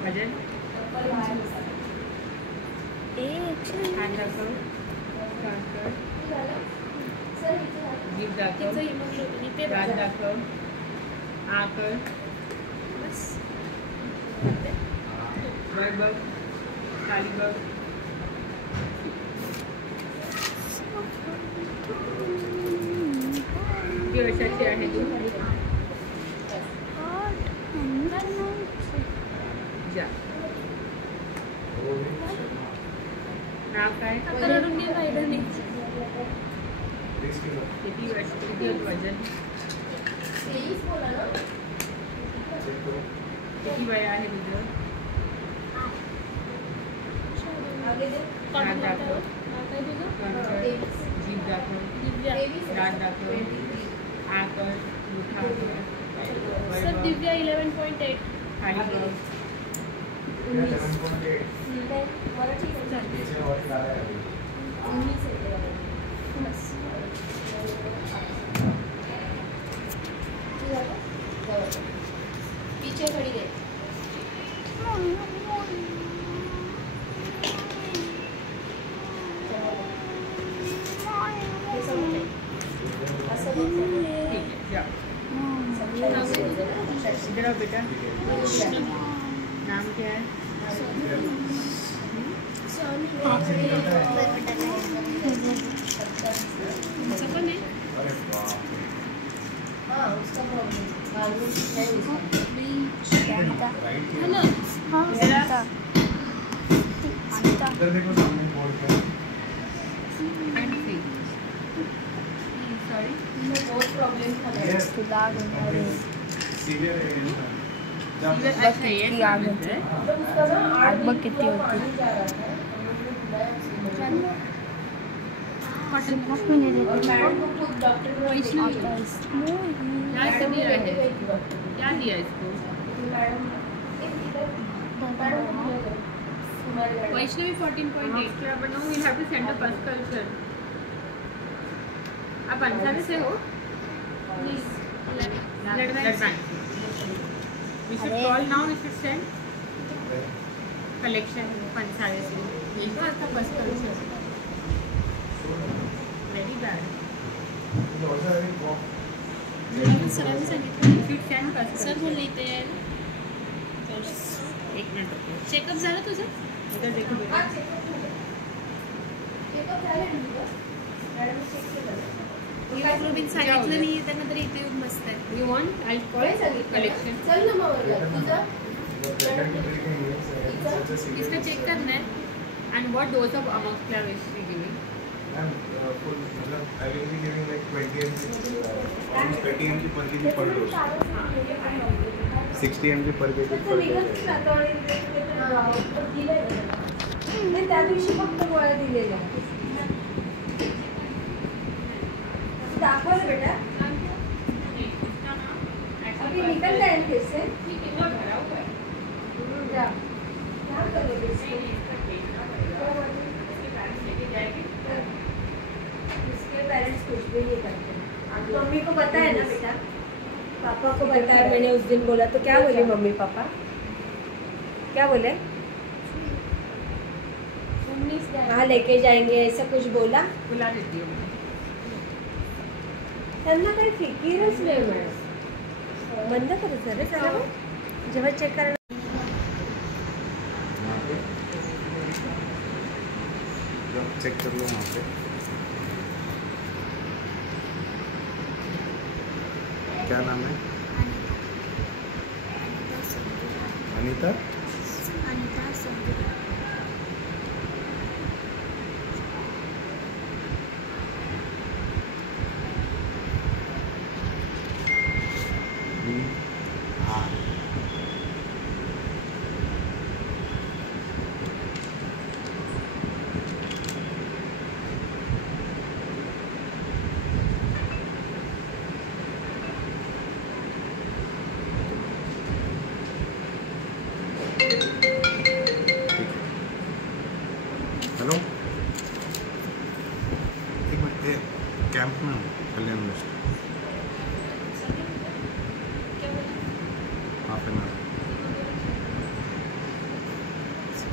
वजन हात दाखव जीभ दाखव दात दाखव आकर बघ बघ खाली बघ किती वर्षाची आहे तू जा नाव काय रडून घे फायदा नाही किती वर्ष किती वजन किती वय आहे तुझं हात दाखव जीभ दाखव दात दाखव आकर मुठा सर दिव्या 11.8 खाली बघ पीछे खड़ी रहे इधर आओ बेटा नाम क्या है पण आहे हाँ उसका प्रॉब्लम है हॅलो इधर देखो सामने बोर्ड पे सॉरी बहुत प्रॉब्लम था सीवियर है अच्छा ये काम है आग बघ किती होती मैडम को खुद डॉक्टर को क्या दिया है क्या दिया इसको Vaishnavi 14.8 but no we'll have to send a bus culture आप अंसारी से हो blood bank we should call now we should send collection पंसारी से यही तो आपका bus culture very bad सरांनी सांगितलं you should send bus sir culture बोलले इथे एक मिनट रुको चेकअप झालं तुझं इधर देखो बेटा हिमोग्लोबिन सांगितलं नाही त्यांना तरी इथे येऊन मस्त आहे you want I'll call collection चल ना मग तुझा इसका चेक करना है and what dose of amoxicillin is she giving मतलब I will be giving like 20 mg, almost 30 mg per kg per dose. 60 mg per kg per dose. त्या दिवशी फक्त गोळ्या दिलेल्या दाखवलं बेटा अभी निकल जाए फिर से जा क्या करोगे इसको इसके पेरेंट्स कुछ भी नहीं करते मम्मी को पता है ना बेटा पापा को पता है मैंने उस दिन बोला तो क्या बोले मम्मी पापा क्या बोले हाँ लेके जाएंगे ऐसा कुछ बोला बुला देती हूँ त्यांना काही फिकीरच नाही मॅडम बंद करू सर जेव्हा चेक करणार चेक कर लो वहाँ पे क्या नाम है अनीता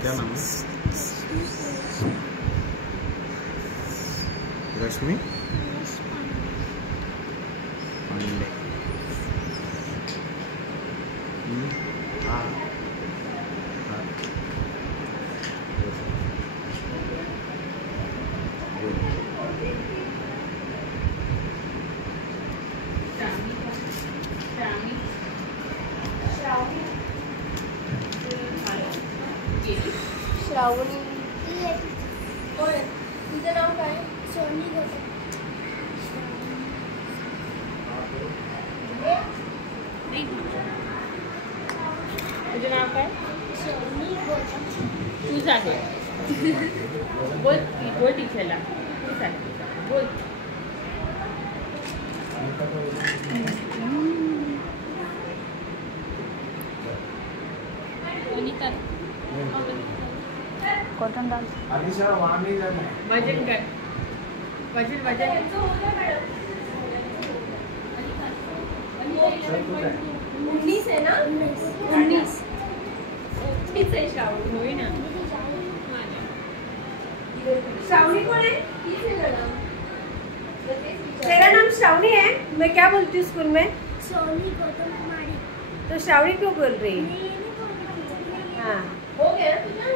क्या नाम है? रश्मि पांडे। हाँ हाँ श्रावणी तिचं नाव काय? सोनी गौतम. तुझं नाव काय? सोनी गौतम. तूच आहे. बोल बोल टीचरला. तूच आहे. बोल. Cotton dance. अलिशा वहाँ नहीं जाना है। वजन कर. वजन वजन. चल तू काय? 19 आहे ना? 19. तीच आहे श्रावणी. होय ना. श्रावणी कौन है? तीच आहे मॅडम. तेरा नाम श्रावणी है? मैं क्या बोलती हूँ स्कूल में? सोनी गौतम कुमारी. तो श्रावणी क्यों बोल रही है? हाँ हो गया तुझा?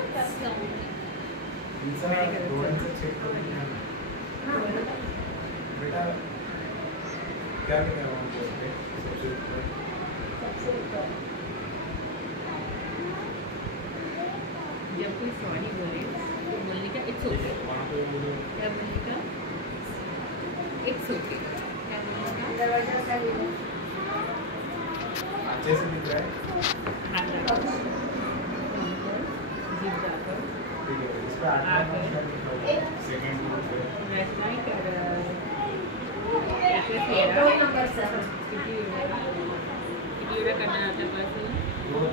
तिचा डोळ्यांचा चेक करून घ्या ना. बेटा क्या क्या वहाँ पे सबसे ऊपर? जब कोई सॉरी बोले तो बोलने का इट्स ओके. वहाँ पे बोलो क्या बोलने का? It's okay. क्या बोलने का? दरवाजा का अच्छे से दिख रहा है। हाथ रखो. जीभ दाखव. ठीक है इस पे 8 नंबर का लिखा हुआ है second floor pay. Left right or ऐसे फेरा. दो नंबर सर. किती वेळा करणार आतापासून?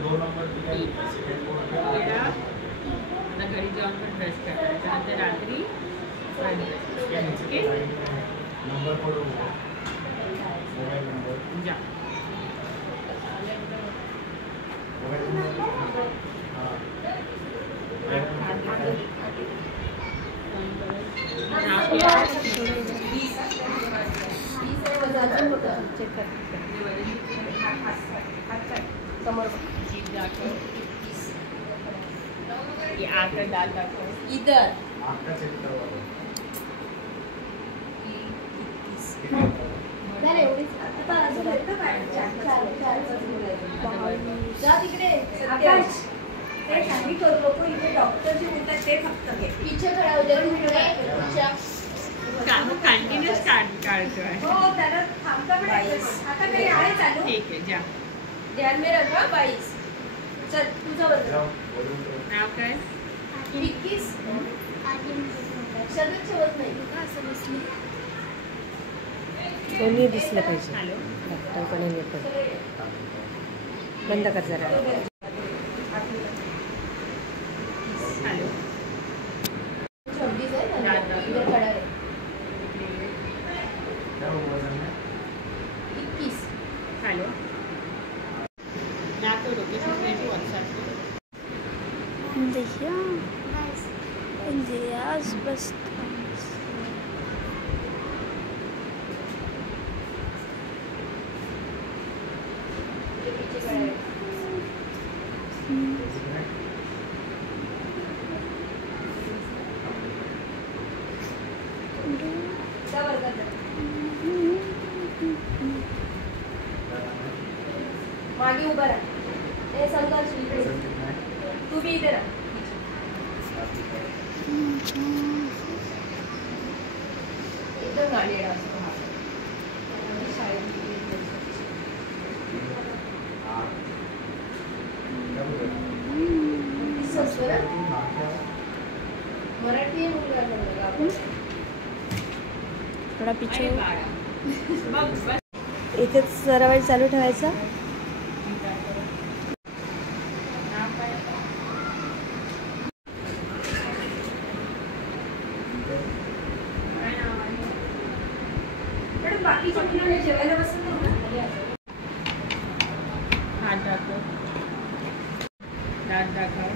दो नंबर की काय सेकंड फ्लोर पे वेळा आता घरी जाऊन पण ब्रश करणार. त्यानंतर रात्री इसके नीचे लाइन में नंबर पढ़ो मोबाइल नंबर जा. मोबाइल नंबर हाँ चेक कर. समोर बघ. जीभ दाखव. ये आकर दाल दाखव. इधर. आपका चेक करवा झालं एवढीच. आता अजून आहेत ना काय? चार. जा तिकडे. आकाश ते काही करू नको. इथे डॉक्टर जे बोलतात ते फक्त घे. पीछे खड़ा हो जाओ. पीछे. कंटिन्यूस काढतोय. हो त्याला थांबता पण येत नाही. आता काही आहे चालू. ठीक आहे जा. ध्यान में रखा 22. चल तुझा वर्ग. जाओ बोलून तो नाव काय? 21. लक्षातच ठेवत नाही का असं बसली. दोन्ही दिसलं पाहिजे. हॅलो. डॉक्टर पण आणि पण. बंद कर जरा. हॅलो. 26 है ना. इधर खड़ा है. क्या हुआ वजन में 21. हॅलो. ना तो लोकेशन भेजू व्हॉट्सॲप. India's best. मागे उभा राहा. हे संघर्ष इकडे. वजन कितना है तू भी इधर आ. एकदम गाडी असतो हा. हाँ क्या बोल रहे हाँ क्या मराठी आहे मुलगा मुलगा. थोडा पिछे. अरे बाळा. बघ बस. इथेच जरा वेळ चालू ठेवायचा. नाव काय? काय नाव आहे? मॅडम बाकीच्या मुलांना जेवायला बसत ना. हात दाखव. दात दाखव.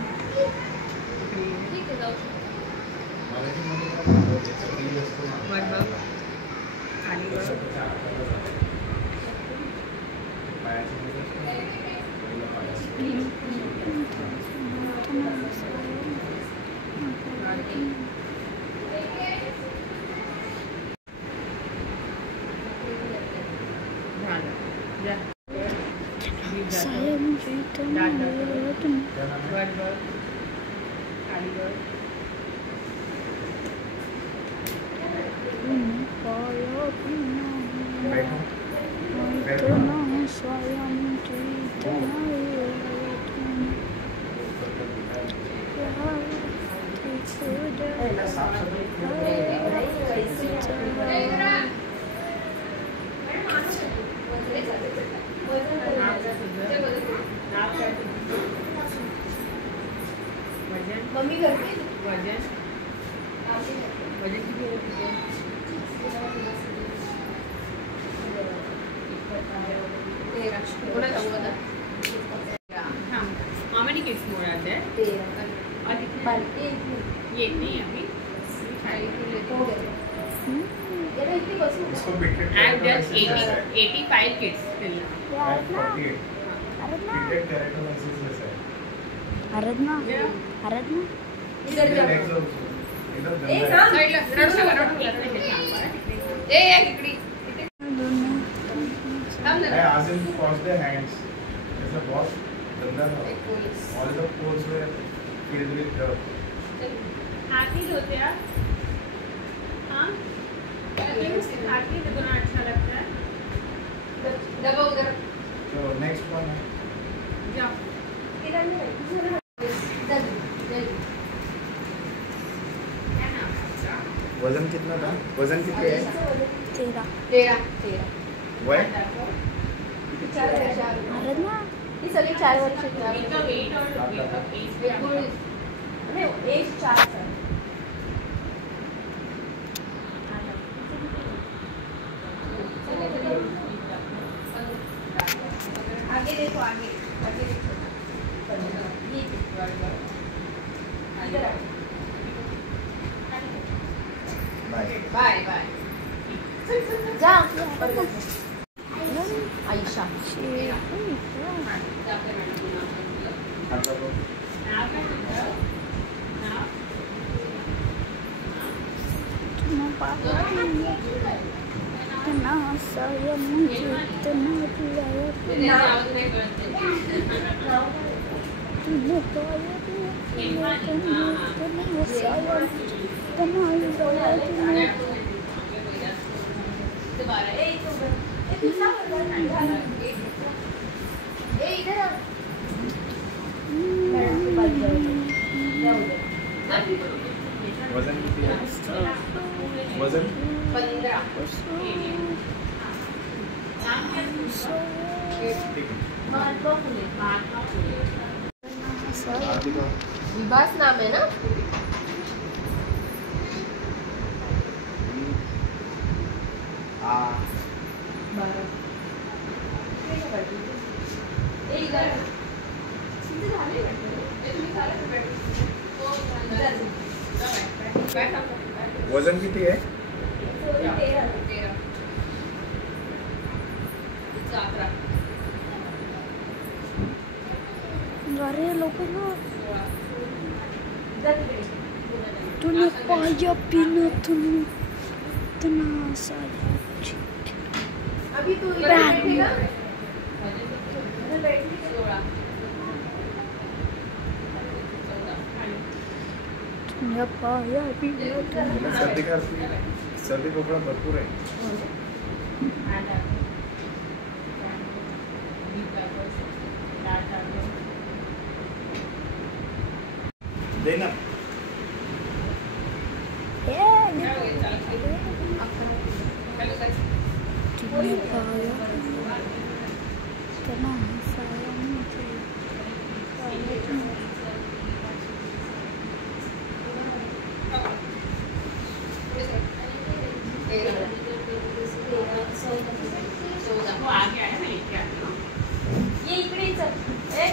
मम्मी करते वजन वजन किती आहे तुझे? How many kids more are there? ये नहीं अभी I have just 85 kids till now. आराधना इधर जाओ I asked him to wash their hands. As a boss, all the pores were filled with dirt. हाथ नहीं धोते आप? हाँ? हाथ नहीं धोना अच्छा लगता है? So next one. जाओ। वजन कितना था? वजन कितने है? 13 वय? आराधना ही सगळी 4 वर्षाची इनका weight और age पे आपका नाही एज 4 सर आगे देखो आगे देखो इधर आओ बाय. बाय जा आयशा आता बघ. saya muncul tenang नाव नाही कळते वजन किती आहे? वजन 15 ठीक आहे. विभास नाम है ना वजन किती आहे? अरे लोक ना तुला पाया पिना तना अभी तू पाया पिना सर्दी खोकला भरपूर आहे. दे ना. वो आ गया है मैं लेके आती हूँ ये इकडे चल ए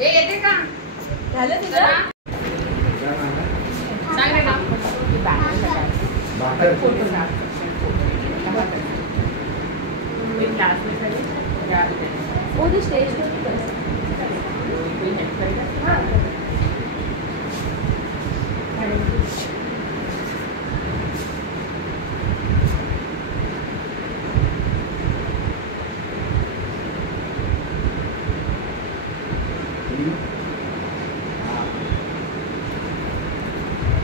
ये येते का झालं तुझं सांग रे ना भाकर. क्लास में करें या वो तो स्टेज पे भी कर कोई हेल्प करेगा? हाँ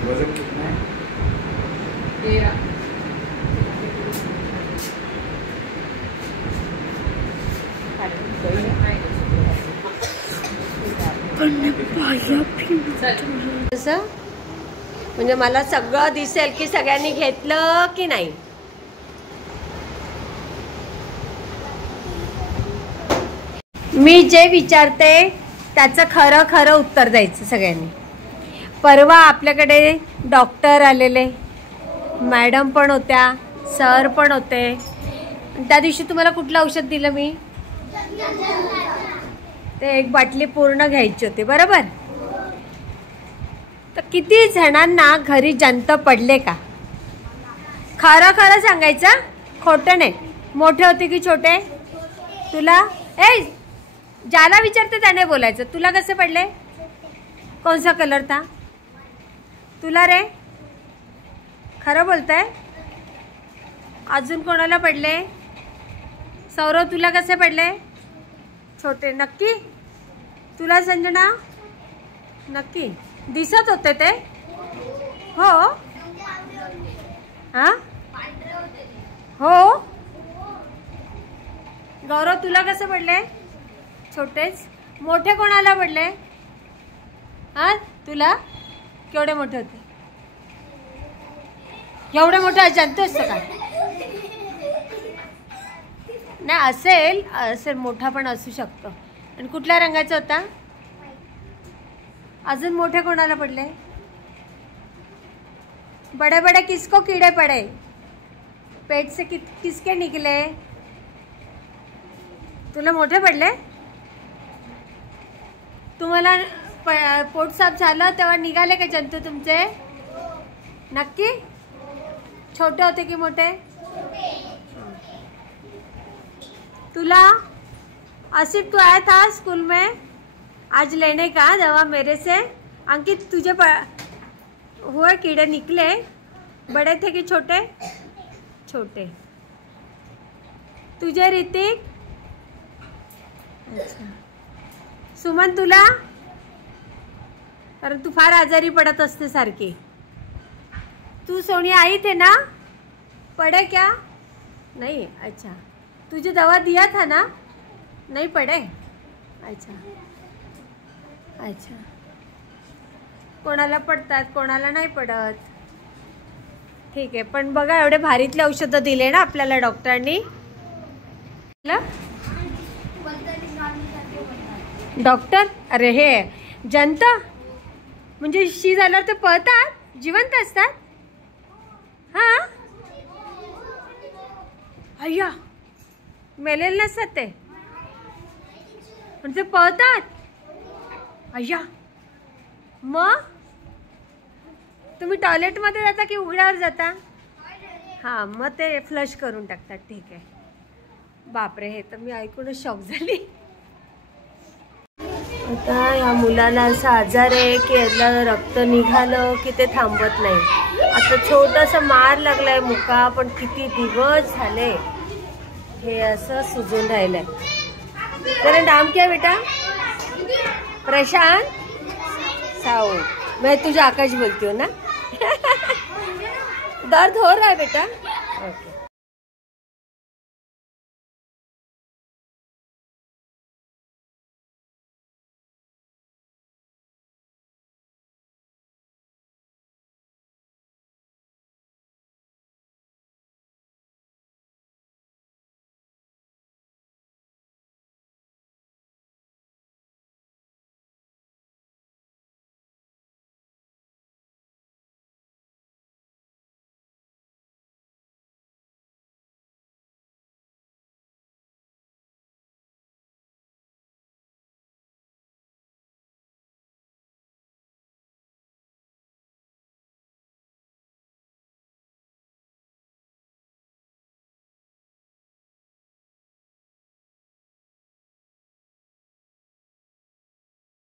वजन कितना है? 13 असं म्हणजे मला सगळं दिसेल की सगळ्यांनी घेतलं की नाही. मी जे विचारते त्याचं खरं खरं उत्तर द्यायचं सगळ्यांनी. परवा आपल्याकडे डॉक्टर आलेले, मॅडम पण होत्या, सर पण होते. त्या दिवशी तुम्हाला कुठलं औषध दिलं मी? ते 1 बाटली पूर्ण घ्यायची होती बरोबर. तर किती जणांना घरी जंत पडले का? खरं खरं सांगायचं, खोटं नाही. मोठे होते की छोटे? तुला ज्याला विचारते त्याने बोलायचं. तुला कसे पडले? कोणसा कलर था? तुला रे खरं बोलताय? अजून कोणाला पडले? सौरव तुला कसे पडले? छोटे. नक्की? तुला संजना? नक्की दिसत होते ते? हो हा हो. गौरव तुला कसे पडले? छोटेच. मोठे कोणाला पडले? हा तुला केवढे मोठे होते? एवढे मोठे अजांत असतं का? नाही असेल मोठा पण असू शकतो. आणि कुठल्या रंगाचा होता? अजून मोठे कोणाला पडले? बड़े बड़े किसको कीड़े पड़े? पेट से किसके निकले? तुला मोठे पडले? तुम्हाला पोट साफ झालं तेव्हा निघाले का जंतू तुमचे? नक्की? छोटे होते की मोठे? तुला आसिफ तू आया था स्कूल में आज लेने का दवा मेरे से? अंकित तुझे हुए कीड़े निकले? बड़े थे कि छोटे? छोटे. तुझे ऋतिक? अच्छा. सुमन तुला? कारण तू फार आजारी पडत असते सारखी. तू सोनिया आई थे ना? पड़े क्या? नहीं. अच्छा. तुझे दवा दिया था ना? नहीं पड़े? अच्छा अच्छा. कोणाला पडतात कोणाला नाही पडत. ठीक आहे. पण बघा एवढे भारीतले औषधं दिले ना आपल्याला डॉक्टरांनी. डॉक्टर अरे हे जंत म्हणजे शी झाल्यावर ते पळतात, जिवंत असतात. हा अय्या मेलेल नसतात ते म्हणजे पळतात. अय्या मग तुम्ही टॉयलेटमध्ये जाता की उघड्यावर जाता? हां मग ते फ्लश करून टाकतात. ठीक आहे. बापरे हे तर मी ऐकूनच शॉक झाली. आता या मुलाला असा आजार आहे की याला रक्त निघालं की ते थांबत नाही. आता छोटासा मार लागलाय मुका, पण किती दिवस झाले हे असं सुजून राहिलंय. तेरा नाम क्या बेटा? प्रशांत साहू. मैं तुझे आकाश बोलती हूँ ना. दर्द हो रहा है बेटा? ओके.